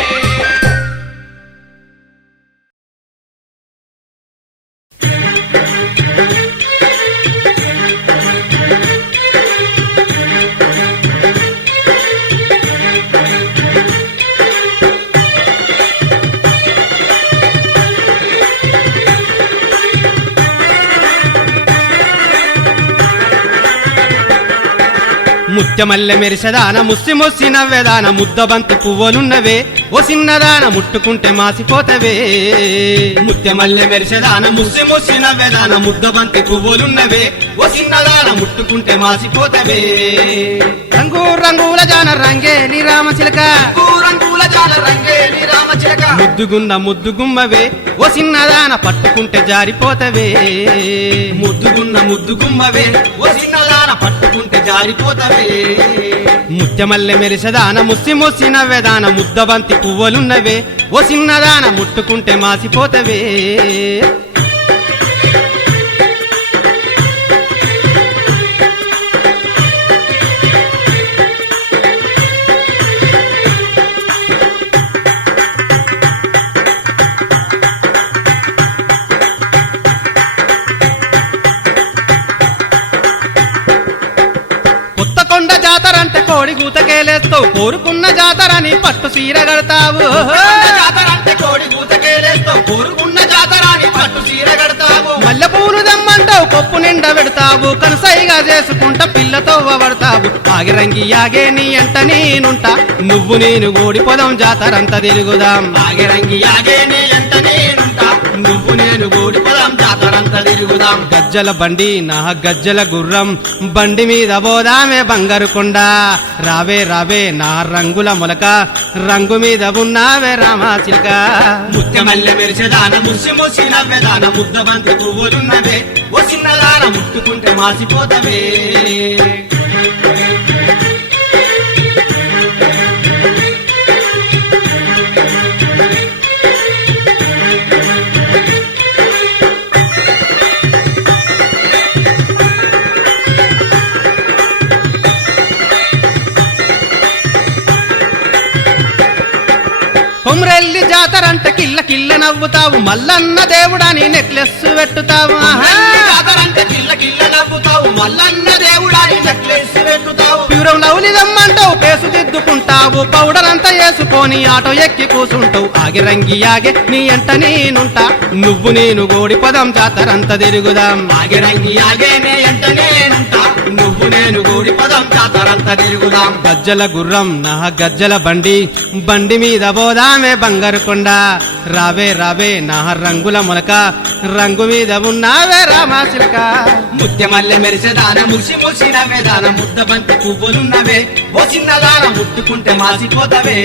ముత్యమల్లె మెరిసెదాన ముస్సి ముస్సి నవ్వెదాన ముద్దబంతి పువ్వులున్నవే ఓ చిన్నదాన ముట్టుకుంటే మాసిపోతవే ముత్యమల్లె మెరిసెదాన ముస్సి ముస్సి నవ్వెదాన ముద్దబంతి పువ్వులున్నవే ఓ చిన్నదాన ముట్టుకుంటే మాసిపోతవే రంగు రంగుల జాన రంగేలి రామచిలక రంగుల జాల రంగేలి రామచిలక ముద్దుగున్న ముద్దుగుమ్మవే ఓ చిన్నదాన పట్టుకుంటే జారిపోతవే ముద్దుగున్న ముద్దుగుమ్మవే ఓ చిన్నదాన పట్టుకుంటే జారిపోతవే ముత్యమల్లె మెరిసెదాన ముస్సి ముస్సి నవ్వెదాన ముద్దబంతి పువ్వులున్నవే ఓ చిన్నదాన ముట్టుకుంటే మాసిపోతవే కొత్తకొండ జాతరంటే కోడి గూతకేలేస్తావు కోరుకున్న జాతరని పట్టు సీర కడతావు జాతరంటే కోడి గూతకేలేస్తావు కోరుకున్న జాతరాని పట్టు చీర కడతావు మల్లె పూలు దమ్మంటావు కొప్పు నిండా పెడతావు కనసైగా చేసుకుంటా పిల్లతో పడతావు ఆగిరంగి యాగే నీ అంట నేనుంటా నువ్వు నేను గోడిపోదాం జాతరంతా తిరుగుదాం ఆగిరంగి యాగే నీ ఎంట నేనుంటా నువ్వు నేను గోడిపోదాం జాతరంతా తిరుగుదాం గజ్జల బండి నా గజ్జల గుర్రం బండి మీద పోదామే బంగారు కొండ రావే రావే నా రంగుల మొలక రంగు మీద ఉన్నావే రామాచిలక ముత్యమల్లె మెరిసెదాన ముసి ముసి నవ్వెదాన ముద్దబంతి పువ్వులున్నవే ఓ చిన్నదాన ముట్టుకుంటే మాసిపోతవే కొమ్రెల్లి జాతరంటే కిల్ల కిల్ల నవ్వుతావు మల్లన్న దేవుడని నెక్లెస్ పెట్టుతావు ఆహా. జాతరంటే కిల్ల కిల్ల నవ్వుతావు మల్లన్న దేవుడాని నెక్లెస్ పెట్టుతావు ప్యూరం లౌలిదమ్మంటావు పేసు దిద్దుకుంటావు పౌడర్ అంతా వేసుకొని ఆటో ఎక్కి కూసుంటావు ఆగిరంగి యాగే నీ అంట నేనుంటా నువ్వు నేను గోడిపదం జాతరంతా తిరుగుదాం ఆగిరంగి యాగే నీ ఎంట నేనుంటా నువ్వు నేను గోడిపదం జాతరంతా తిరుగుదాం గజ్జల గుర్రం నా గజ్జల బండి బండి మీద పోదామే బంగారు కొండ రావే రావే నా రంగుల మొలక రంగు మీద ఉన్నావే రామాచిలక ముత్యమల్లె మెరిసెదాన ముసి ముసి నవ్వెదాన ముద్దబంతి పువ్వులున్నవే ఓ చిన్నదాన ముట్టుకుంటే మాసిపోతవే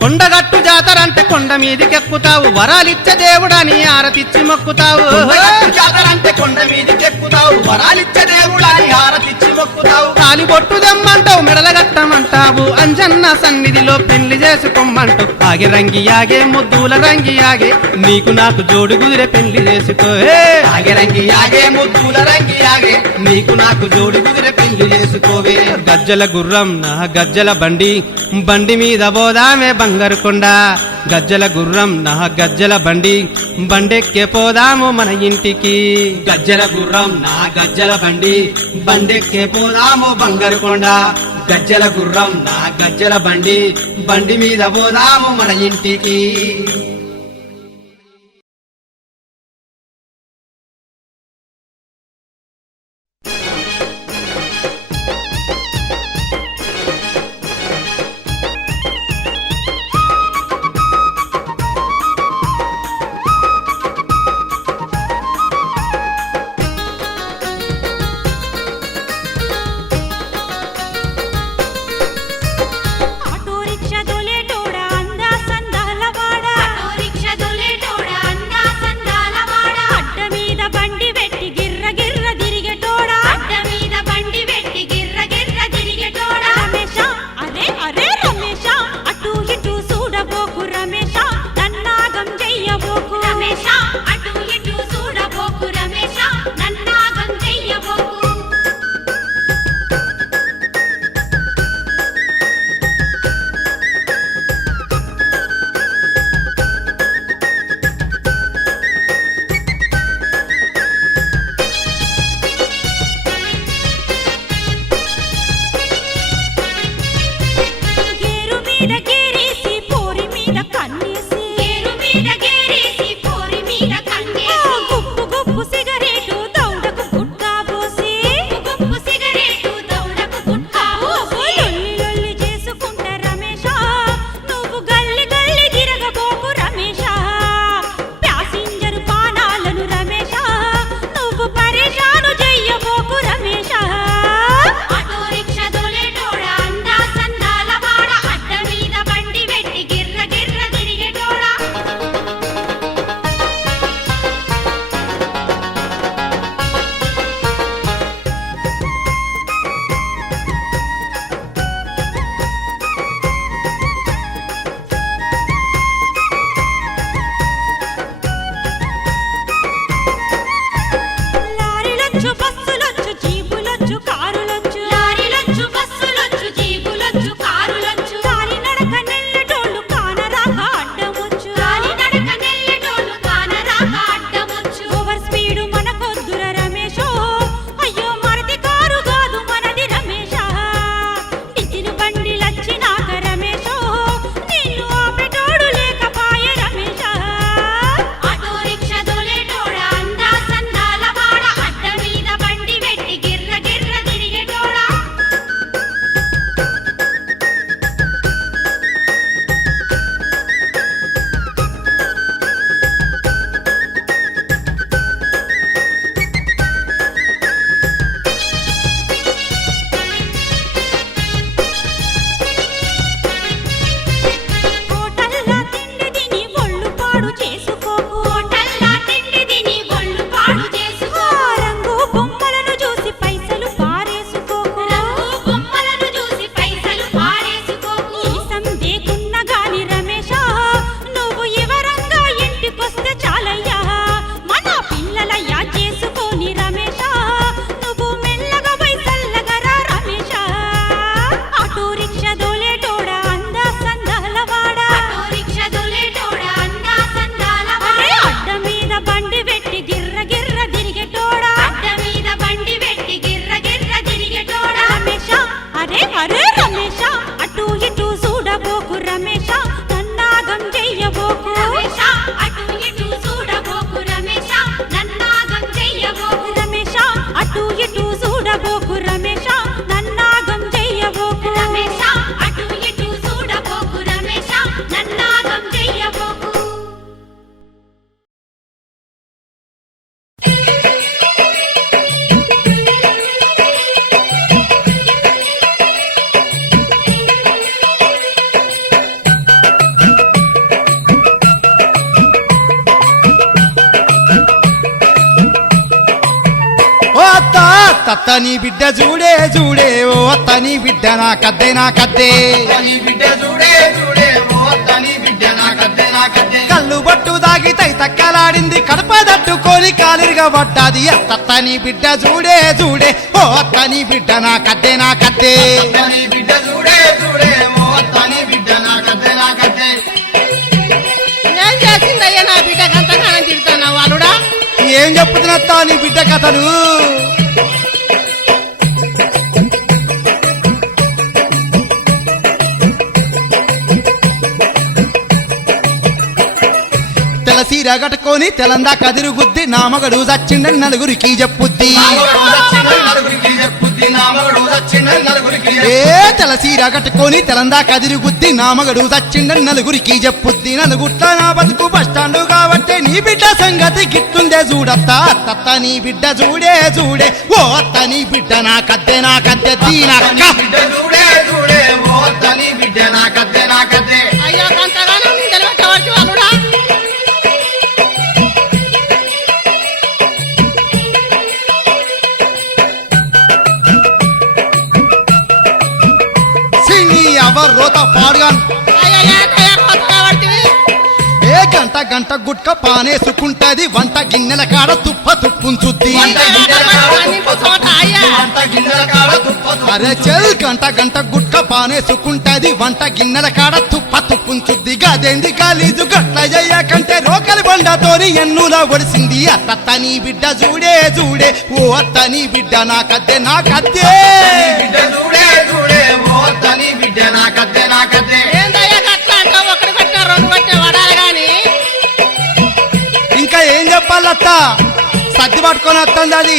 కొండగట్టు జాతరంటే కొండ మీదికెక్కుతావు వరాలిచ్చే దేవుడని ఆరతిచ్చి మొక్కుతావు కొండగట్టు జాతరంటే కొండ మీదికి ఎక్కుతావు వరాలిచ్చే దేవుడాని హారతిచ్చి మొక్కుతావు తాలిబొట్టు దమ్మంటావు మెడలగట్టమంటావు అంజన్న సన్నిధిలో పెళ్లి చేసుకోమంటావు ఆగే రంగి యాగే ముద్దుల రంగి యాగే నీకు నాకు జోడు కుదిరే పెళ్లి చేసుకో ఆగిరంగి యాగే ముద్దుల రంగి యాగే నీకు నాకు జోడు కుదిరే పెళ్లి చేసుకోవే గజ్జల గుర్రం నా గజ్జల బండి బండి మీద పోదామే బంగారు కొండ గజ్జల గుర్రం నా గజ్జల బండి బండెక్కే పోదాము మన ఇంటికి గజ్జల గుర్రం నా గజ్జల బండి బండెక్కే పోదాము బంగారు కొండ గజ్జల గుర్రం నా గజ్జల బండి బండి మీద పోదాము మన ఇంటికి అత్త నీ బిడ్డ చూడే చూడే ఓ అత్త నీ బిడ్డ నా కద్దే నా కద్దే కళ్ళు బట్టు దాగితై తక్కలాడింది కడప తట్టుకొని కాలిరిగా పడ్డాది అత్త నీ బిడ్డ చూడే చూడే ఓ అత్త నీ బిడ్డ నా కద్దే నా కద్దే ఏం చేసిందయ్యా నా బిడ్డ కంతగానం తింటున్నా వాళ్ళుడా ఏం చెప్పుతున్నా నీ బిడ్డ కథలు తెలసీర కట్టుకొని తెలందా కదిరు గుద్ది నా మగడు చచ్చిండని నలుగురికి చెప్పుద్ది ఏ తెలసీర కట్టుకొని తెలందా కదిరు గుద్ది నా మగడు చచ్చిండని నలుగురికి చెప్పుద్ది నలుగుట్ల నా బతుకు బస్టాండు కాబట్టి నీ బిడ్డ సంగతి గిట్టుందే చూడత్త అత్త నీ బిడ్డ చూడే చూడే ఓ అత్త నీ బిడ్డ నా కద్దె దీనక్క అయ్యో కంతగానం నీ తెలియటవరకు వాళ్ళుడా సింగి ఎవరు రోత పాడుగాను అయ్యో ఏంటయ్యా కొత్తగా పడితివి? ఏ గంట గంట గుట్క పానేసుకుంటది వంట గిన్నెల కాడ తుప్ప తుప్పుంచుద్ది అన్నింటి చోట అయ్యా అరే చెల్ గంట గంట గుట్క పానేసుకుంటది వంట గిన్నెల కాడ తుప్ప తుప్పుంచుద్ది గదేంది కాలీజు గట్ల చెయ్యకంటే రోకలి బండతోని ఎన్నులా ఒడిసింది అత్త నీ బిడ్డ చూడే చూడే ఓ అత్త నీ బిడ్డ నా కద్దే ఏందయ్యా గట్ల అంటావు ఒకటి కొట్టినా రెండు కొట్టినా వడాలి గాని ఇంకా ఏం చెప్పాలత్త సర్ది పట్టుకొని వస్తుంది అది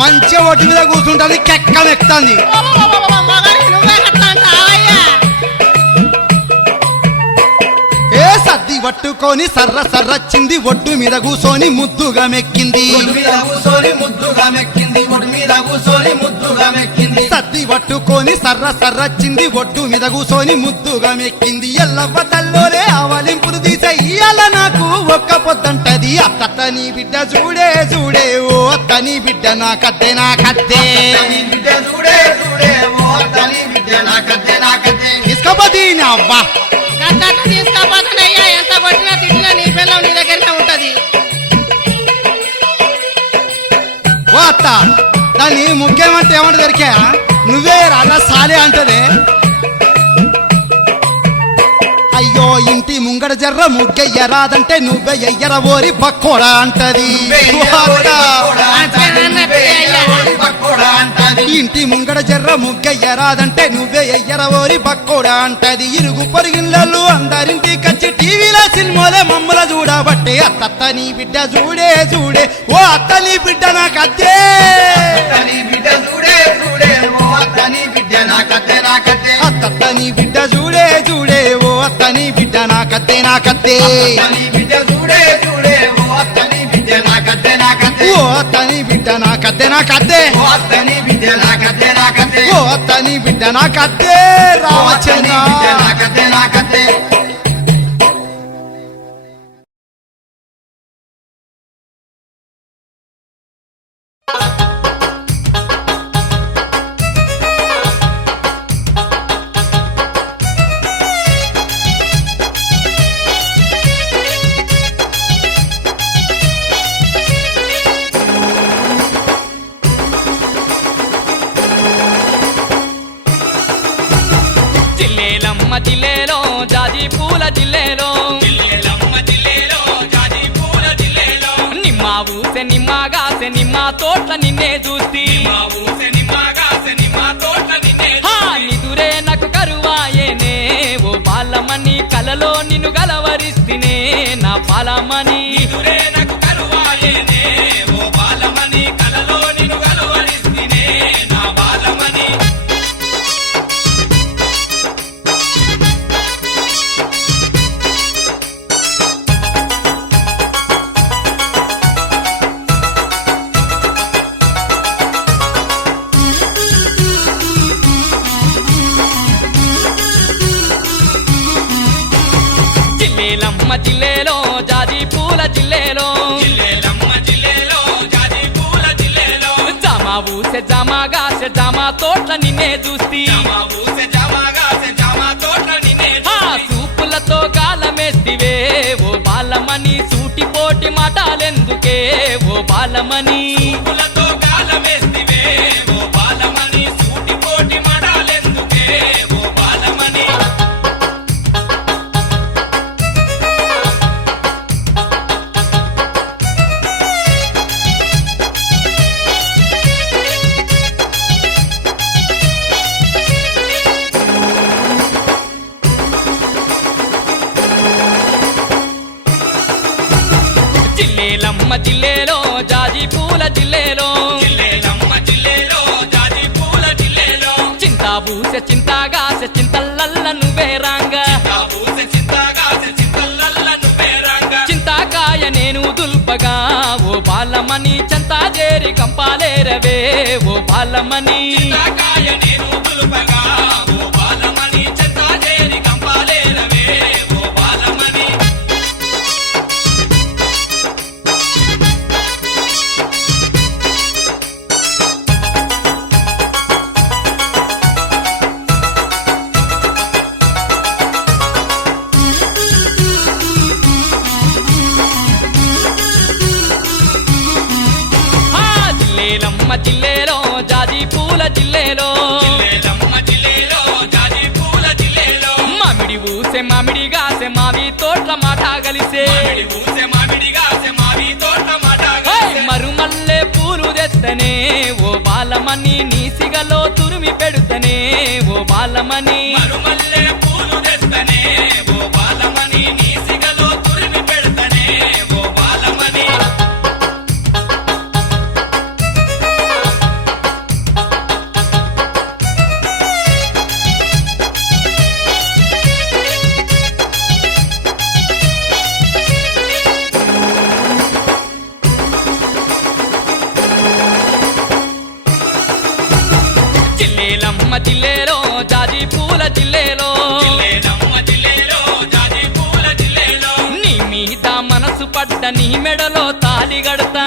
మంచిగా ఒడ్డు మీద కూర్చుంటది కెక్కం ఎక్కుతుంది మగని నువ్వే గట్ల అంటావయ్యా ఏ సర్ది పట్టుకొని సర్రచ్చింది ఒడ్డు మీద కూసోని ముద్దుగా మెక్కింది సర్ది పట్టుకొని సర్రచ్చింది ఒడ్డు మీద కూసోని ముద్దుగా మెక్కింది ఎల్లవ్వ తల్లోలే ఆవలింపులు తీసే ఇయ్యాల నాకు ఒక్క పొద్దంటది అత్త నీ బిడ్డ చూడే చూడే ఓ అత్త నీ బిడ్డ నా కద్దే ఇసుకపోతే అవ్వా గట్ల తీసుకోపోతానయ్యా ఎంత కొట్టినా తిట్టినా నీ పిల్లం నీ దగ్గరనే ఉంటది ఓ అత్త దాన్ని ముఖ్యమంటే ఏమంటే దొరికా నువ్వే రాజా సాలే అంటదే అయ్యో ఇంటి ముంగడ జర్ర ముగ్గెయ్యరాదంటే నువ్వే ఎయ్యర ఓరి పక్కోడా అంటది ఓ అత్త. ఇంటి ముంగడ జర్ర ముగ్గెయ్యరాదంటే నువ్వే ఎయ్యర ఓరి పక్కోడా అంటది ఇరుగు పొరిగిళ్ళలు అందరింటి కచ్చి టీవీలో సినిమాలే మమ్మల చూడబట్టే అత్త నీ బిడ్డ చూడే చూడే ఓ అత్త నీ బిడ్డ నాకు అద్దే అత్త నీ బిడ్డ చూడే చూడే ఓ అత్త నీ బిడ్డ నాకద్దే ఓ అత్త నీ బిడ్డ నాకద్దే ఓ అత్త నీ బిడ్డ నాకద్దే రామచంద్ర జిల్లేలమ్మ జిల్లేలో జాజి పూల జిల్లేలో నిమ్మ ఊసె నిమ్మగాసె నిమ్మ తోట్ల నిన్నే చూస్తి నిదురే నాకు కరువాయేనే ఓ బాలమని కలలో నిన్ను గలవరిస్తినే నా బాలమని నాకు కరువాయేనే ఓ బాలమని కలలో నిన్ను గలవరిస్తినే నా బాలమని జిల్లేలమ్మ జిల్లేలో జాజి పూల జిల్లేలో జామ ఊసె తోట నిన్నే చూస్తి సూపులతో గాలమేస్తివే ఓ బాలమణి సూటిపోటి మాటలెందుకే ఓ బాలమణి జిల్లేలమ్మ జిల్లేలో జాజి పూల జిల్లేలో చింతాబూసె చింతాగాసె చింతల్లల్ల నువ్వే రాంగా చింతాకాయ నేను దుల్పగా ఓ బాలమణి చంతా చేరి కంపాలేరవే ఓ బాలమణి జిల్లేలమ్మ జిల్లేలో జాజి పూల జిల్లేలో మామిడి ఊసె మామిడి గాసె మావి తోట్ల మాట కలిసే మరుమల్లె పూలు తెస్తనే ఓ బాలమణి నీ సిగలో తురిమి పెడుతనే ఓ బాలమణి జిల్లేలమ్మ జిల్లేలో జాజి పూల జిల్లేలో నీ మీద మనసు పడ్డ నీ మెడలో తాలి గడతా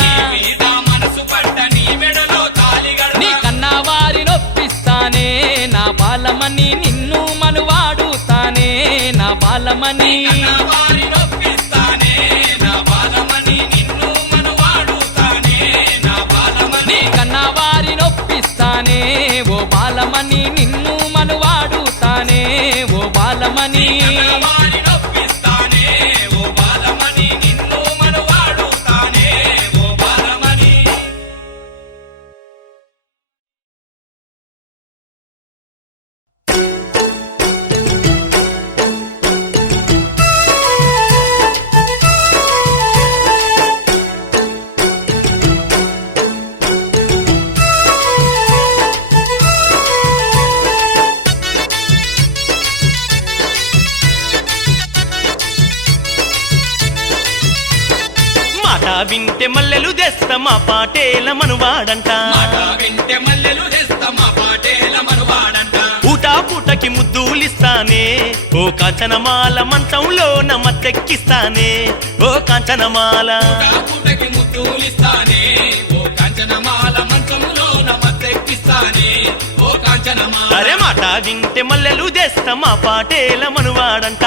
నీ కన్నా వారి నొప్పిస్తానే నా బాలమణి నిన్ను మనువాడుతానే నా బాలమణి నీ కన్నా వారి నొప్పిస్తానే ఓ బాలమణి నిన్ను మనువాడుతానే ఓ బాలమణి వింటే మల్లెలు తెస్తా మా పాటేల మనువాడంట పూటా పూటకి ముద్దులిస్తానే ఓ కాంచనమాల మంచంలో నమ్మతెక్కిస్తానే ఓ కాంచనమాల అరే మాట వింటే మల్లెలు తెస్తా మా పాటేల మనువాడంట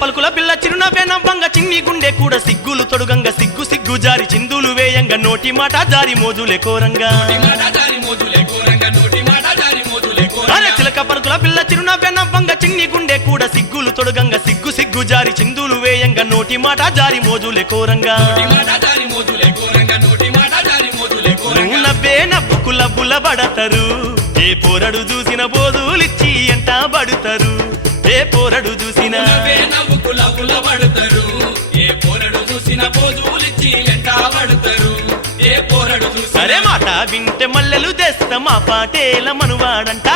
పలుకుల పిల్ల చిరునవ్వే నవ్వంగ చిన్ని గుండె కూడా సిగ్గులు తొడుగంగ సిగ్గు సిగ్గు జారి చిందులు వేయంగ నోటి మాట జారి మోజులే కోరంగా అరే చిలక పలుకుల పిల్ల చిరునవ్వే నవ్వంగ చిన్ని గుండె కూడా సిగ్గులు తొడుగంగ సిగ్గు సిగ్గు జారి చిందులు వేయంగ నోటి మాట జారి మోజులే కోరంగా నువ్వు నవ్వే నవ్వుకు లబ్బుల బడతరు ఏ పోరడు చూసిన బోధులిచ్చి ఎంట బడుతరు ఏ పోరడు చూసిన సరే మాట వింటే మల్లెలు తెస్తా మా పాటేల మనువాడంట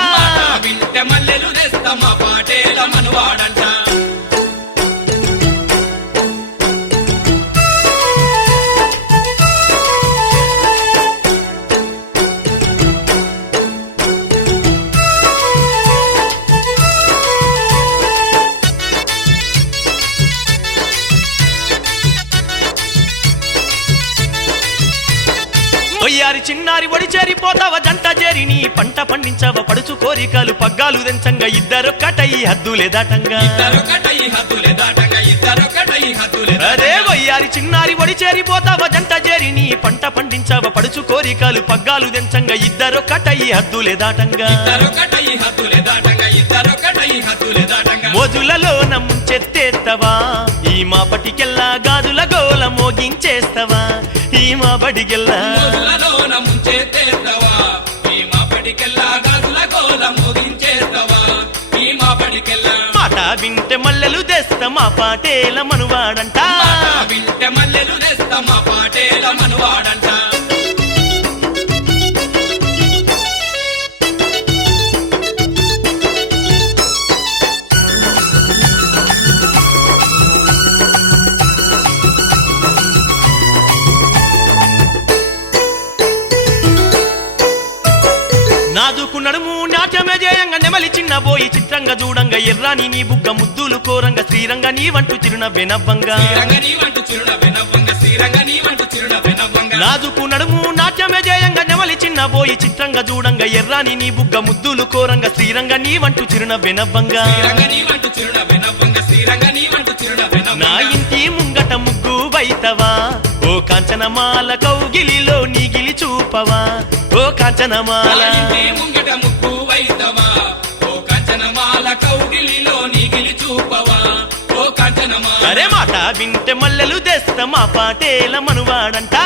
ఒయ్యారి చిన్నారి ఒడి చేరిపోతావ జంట చేరి నీ పంట పండించవ పడుచు కోరికలు పగ్గాలు దెంచంగా ఇద్దరొక్కటై హద్దులే దాటంగా అరే ఒయ్యారి చిన్నారి ఒడి చేరిపోతావ జంట చేరి నీ పంట పండించవ పడుచు కోరికలు పగ్గాలు దెంచంగా ఇద్దరొక్కటై హద్దులే దాటంగా మోజులలో ముంచెత్తేత్తవా ఈ మా పటికెల్లా గాజుల గోల మోగించేస్తవా ఈ మా బడికెల్లా మాట వింటే మల్లెలు తెస్తా మా పాటేల మనువాడంట నాదుకు నడుము నాట్యమే జయంగా నెమలి చిన్న పోయి చిత్రంగా చూడంగా ఎర్రాని నీ బుగ్గ ముద్దులు కోరంగా శ్రీరంగ నీ వంటు చిరునవ్వే నవ్వంగా నాదుకు నడుము నాట్యమే జయంగా నెమలి చిన్న పోయి చిత్రంగా చూడంగా ఎర్రాని నీ బుగ్గ ముద్దులు కోరంగా శ్రీరంగ నీ వంటు చిరునవ్వే నవ్వంగా నా ఇంటి ముంగట ముగ్గు వైతవా ఓ కాంచనమాల కౌగిలిలో నీగిలి చూపవా ఓ కాంచనమాల అరే మాట వింటే మల్లెలు తెస్తా మా పాటేల మనువాడంట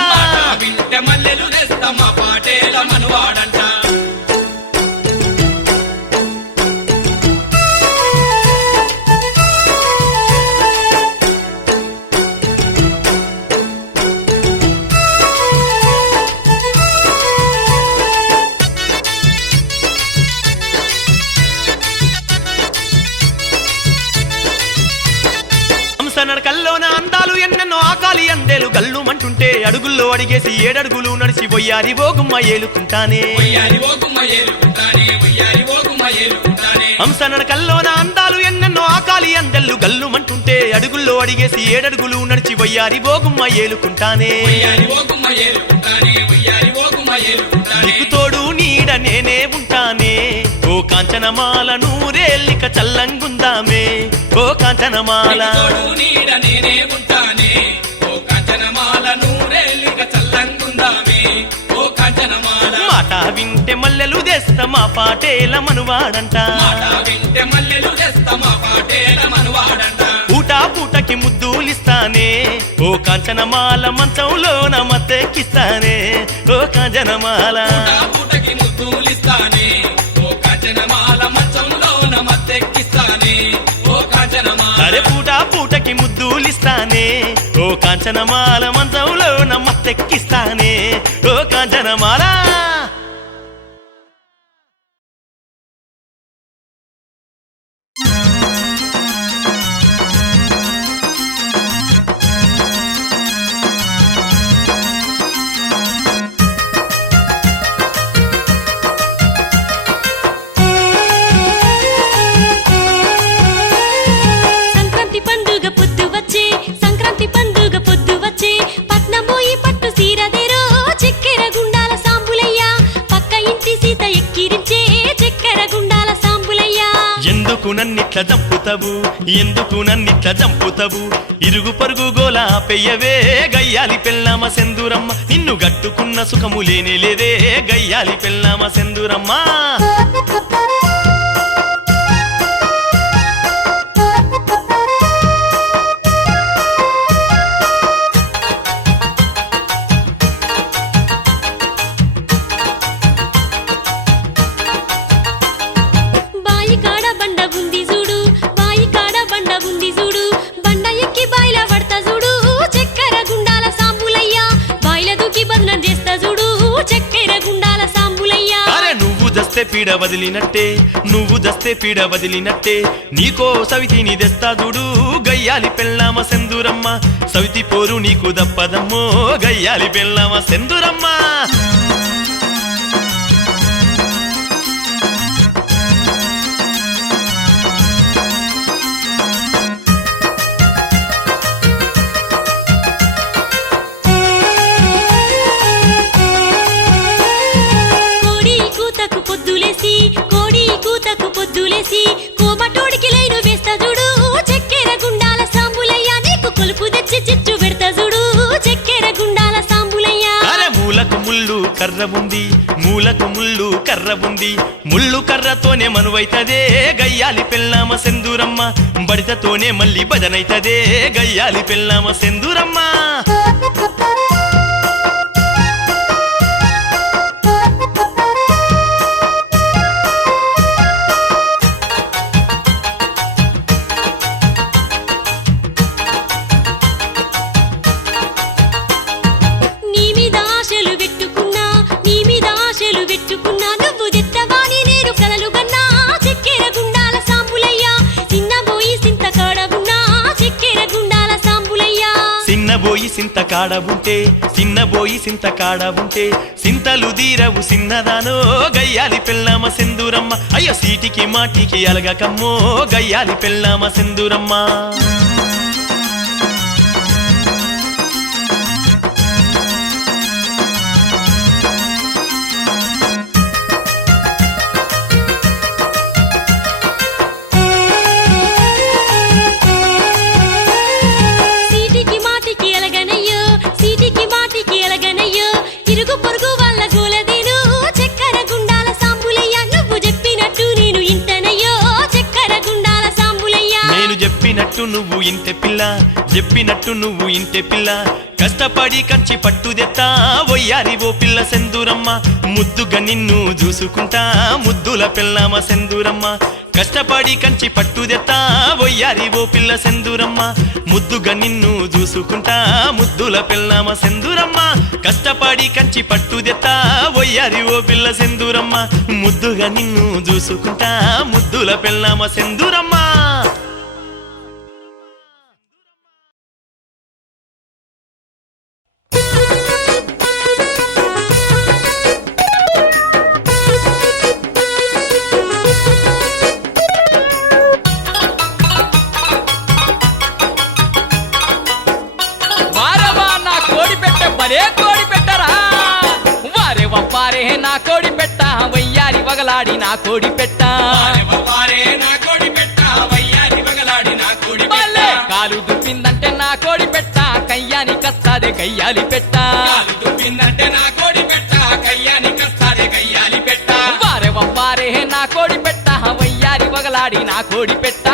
నడకల్లోన అందాలు ఎన్నెన్నో ఆకాలి అందేలు గల్లు మంటుంటే అడుగుల్లో అడిగేసి ఏడడుగులు నడిచి బొయ్యారి ఓగుమ్మ ఏలుకుంటానే హంస నడకల్లోన అందాలు ఎన్నెన్నో ఆకాలి అందెల్లు గల్లు మంటుంటే అడుగుల్లో అడిగేసి ఏడడుగులు నడిచి బొయ్యారి ఓగుమ్మ ఏలుకుంటానే నీకు తోడు నీడ నేనే ఉంటానే ఓ కాంచనమాల నూరేళ్ళిక చల్లంగుందామే ఓ కాంచనమాల మాట వింటే మల్లెలు తెస్తా మా పాటేల మనువాడంట పూటా పూటకి ముద్దులిస్తానే ఓ కాంచనమాల మంచంలోన మత్తెక్కిస్తానే ఓ కాంచనమాల అరే పూటా పూటకి ముద్దులిస్తానే ఓ కాంచనమాల మంచంలో మత్తెక్కిస్తానే ఓ కాంచనమాల నన్నిట్ల చంపుతావు ఎందుకు నన్నిట్ల చంపుతావు ఇరుగు పరుగు గోలా పెయ్యవే గయ్యాలి పెళ్ళామ సెందురమ్మ నిన్ను గట్టుకున్న సుఖము లేనే లేదే గయ్యాలి పెళ్ళామ సెందురమ్మ పీడ వదిలినట్టే నువ్వు దస్తే పీడ వదిలినట్టే నీకో సవితిని తెస్తా చూడు గయ్యాలి పెళ్ళామ సెందురమ్మ సవితి పోరు నీకు దప్పదమ్మో గయ్యాలి పెళ్ళామ సెందురమ్మ చేసి కోమటోడికి లైను వేస్తా చూడు చక్కెర గుండాల సాంబులయ్య నీకు కొలుపు తెచ్చి చిచ్చు పెడతా చూడు చక్కెర గుండాల సాంబులయ్య అరే మూలకు ముళ్ళు కర్ర ఉంది మూలకు ముళ్ళు కర్ర ఉంది ముళ్ళు కర్రతోనే మనువైతదే గయ్యాలి పెళ్ళామ సెందూరమ్మ బడితతోనే మళ్ళీ భజనైతదే గయ్యాలి పెళ్ళామ సెందూరమ్మ నీ మీద ఆశలు పెట్టుకున్నా నీ మీద ఆశలు పెట్టుకున్నా నువ్వు తెత్తవాని నేను కలలు గన్నా చక్కెర గుండాల సాంబులయ్య చిన్నబోయి సింత కాడగున్నా చక్కెర గుండాల సాంబులయ్య సిన్నబోయి సింత కాడ ఉంటే సిన్నబోయి సింత కాడ ఉంటే సింతలు దీరవు సిన్నదానో గయ్యాలి పెళ్ళామ సెందూరమ్మ అయ్యో సీటికి మాటికి అలగకమ్మో గయ్యాలి పెళ్ళామ సెందూరమ్మ సీటికి మాటికి ఎలగనయ్యో సీటికి మాటికి ఎలగనయ్యో ఇరుగు పొరుగు వాళ్ళ గోలదేను చక్కెర గుండాల సాంబులయ్య నువ్వు చెప్పినట్టు నేను ఇంటనయ్యో చక్కెర గుండాల సాంబులయ్య నేను చెప్పినట్టు నువ్వు ఇంటె పిల్ల చెప్పినట్టు నువ్వు ఇంటె పిల్ల కష్టపడి కంచి పట్టుదెత్తా వయ్యారి ఓ పిల్ల సెందూరమ్మ ముద్దుగా నిన్ను చూసుకుంటా ముద్దుల పెళ్ళామ సెందూరమ్మ కష్టపడి కంచి పట్టుదెత్తా వయ్యారి ఓ పిల్ల సెందూరమ్మ ముద్దుగా నిన్ను చూసుకుంటా ముద్దుల పెళ్ళామ సెందూరమ్మ కష్టపడి కంచి పట్టుదెత్తా వయ్యారి ఓ పిల్ల సెందూరమ్మ ముద్దుగా నిన్ను చూసుకుంటా ముద్దుల పెళ్ళామ సెందూరమ్మ వారవా నా కోడి పెట్ట భలే కోడి పెట్టరా వారే వవ్వారే నా కోడి పెట్ట వయ్యారి వగలాడి నా కోడి పెట్ట భలే కాలు దుప్పిందంటే నా కోడి పెట్ట కయ్యాని కస్తాదే గయ్యాలి పెట్ట వారే వవ్వారే నా కోడి పెట్ట వయ్యారి వగలాడి నా కోడి పెట్ట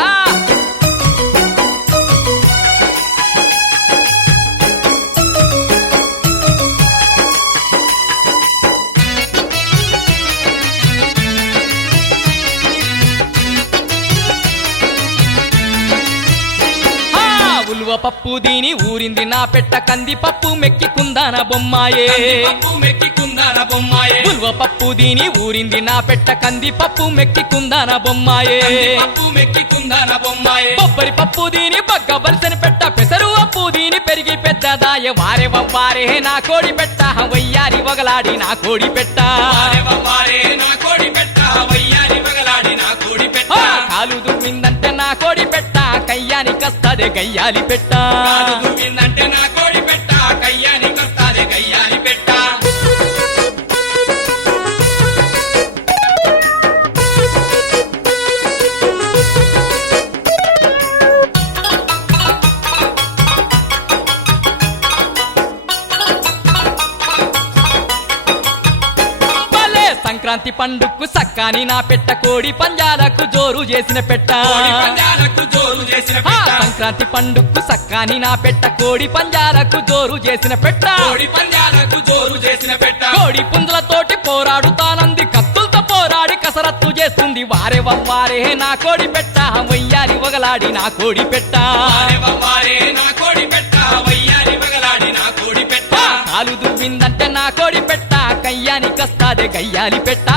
ఉలువ పప్పు దీని ఊరింది నా పెట్ట కంది పప్పు మెక్కి కుందాన బొమ్మాయే ఉలువ పప్పు దీని ఊరింది నా పెట్ట కంది పప్పు మెక్కి కుందాన బొమ్మాయే కొబ్బరి పప్పు దీని బగ్గ బలిసని పెట్ట పెసరు అప్పు దీని పెరిగి పెద్దదాయ వారే వవ్వారే నా కోడి పెట్ట వయ్యారి వగలాడి నా కోడి పెట్ట కాలు దుమ్మిందంటే నా కోడి పెట్ట కయ్యాని కస్తాదే గయ్యాలి పెట్ట భలే సంక్రాంతి పండుగకు సక్కాని నా పెట్ట కోడి పంజాలకు జోరు చేసిన పెట్ట సంక్రాంతి పండుగకు సక్కాని నా పెట్ట కోడి పంజాలకు జోరు చేసిన పెట్ట కోడి పుంజులతోటి పోరాడుతానంది కత్తులతో పోరాడి కసరత్తు చేస్తుంది వారే వవ్వారే నా కోడి పెట్ట వయ్యారి వగలాడి నా కోడి పెట్ట కాలు దువ్విందంటే నా కోడి పెట్ట కయ్యాని కస్తాదే గయ్యాలి పెట్ట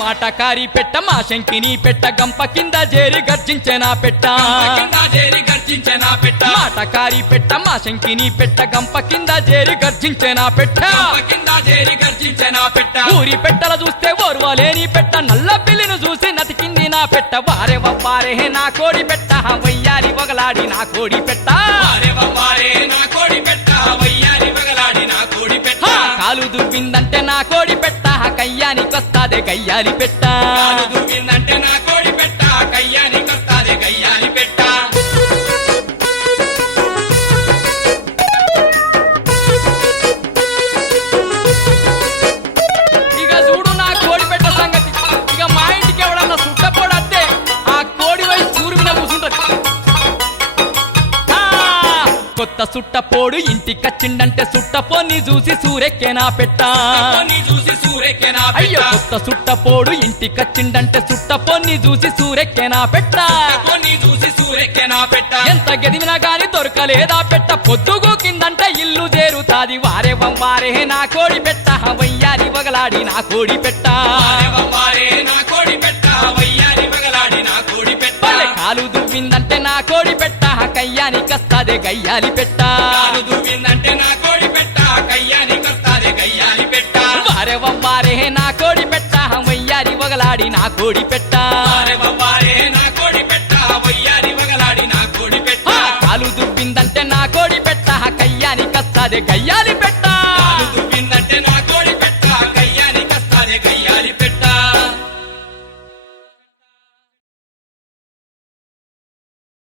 మాట మాటకారి పెట్ట మా శంకిని పెట్ట గంప కింద జేరి గర్జించెనా పెట్ట కింద చేరి గర్జించిన పెట్ట మాటకారి పెట్ట మా శంకిని పెట్ట గంప కింద జేరి గర్జించెనా పెట్ట కింద చేరి గర్జించిన పెట్ట ఊరి పెట్టల చూస్తే ఓర్వలేని పెట్ట నల్ల పిల్లిని చూసి నతికింది నా పెట్ట వారే వవ్వారే నా కోడి పెట్ట వయ్యారి వగలాడి నా కోడి పెట్ట వారే వారే నా కోడి పెట్ట వయ్యారి వగలాడి నా కోడి పెట్ట కాలు దువ్విందంటే నా కోడి పెట్ట కయ్యానికొస్తాదే గయ్యాలి పెట్ట కాలు దువ్విందంటే నా కోడి పెట్ట కయ్యానికొస్తాదే గయ్యాలి పెట్ట ఇక చూడు నా కోడి పెట్ట సంగతి ఇక మా ఇంటికి ఎవడన్నా సుట్టపోడత్తే ఆ కోడి వై సూరు మీద కూసుంటది కొత్త సుట్టపోడు ఇంటికచ్చిండంటే సుట్టపోని చూసి సూరెక్కేనా పెట్ట నీ చూసి సూరెక్కెనా అయ్యో కొత్త సుట్టపోడు ఇంటికచ్చిండంటే సుట్టపోని చూసి సూరెక్కేనా పెట్ట నీ చూసి సూరెక్కెనా పెట్ట ఎంత గెదివినా గాని దొరకలేదా పెట్ట పొద్దుగు కిందంటే ఇల్లు చేరుతాది వారే వారే నా కోడి పెట్ట వయ్యారి వగలాడి నా కోడి పెట్ట వారే నా కోడి పెట్ట వయ్యారి వగలాడి నా కోడి పెట్ట పల్లె కాలు దువ్విందంటే నా కోడి పెట్ట కయ్యానికొస్తాదే గయ్యాలి పెట్ట కాలు దువ్విందంటే నా కోడి పెట్ట కయ్యానికొస్తాదే గయ్యాలి పెట్ట వారే వారే నా కోడి పెట్ట వయ్యారి వగలాడి నా కోడి పెట్ట వారే నా కోడి పెట్ట వయ్యారి వగలాడి నా కోడి పెట్ట కాలు దువ్విందంటే నా కోడి పెట్ట కయ్యానికొస్తాదే గయ్యాలి పెట్ట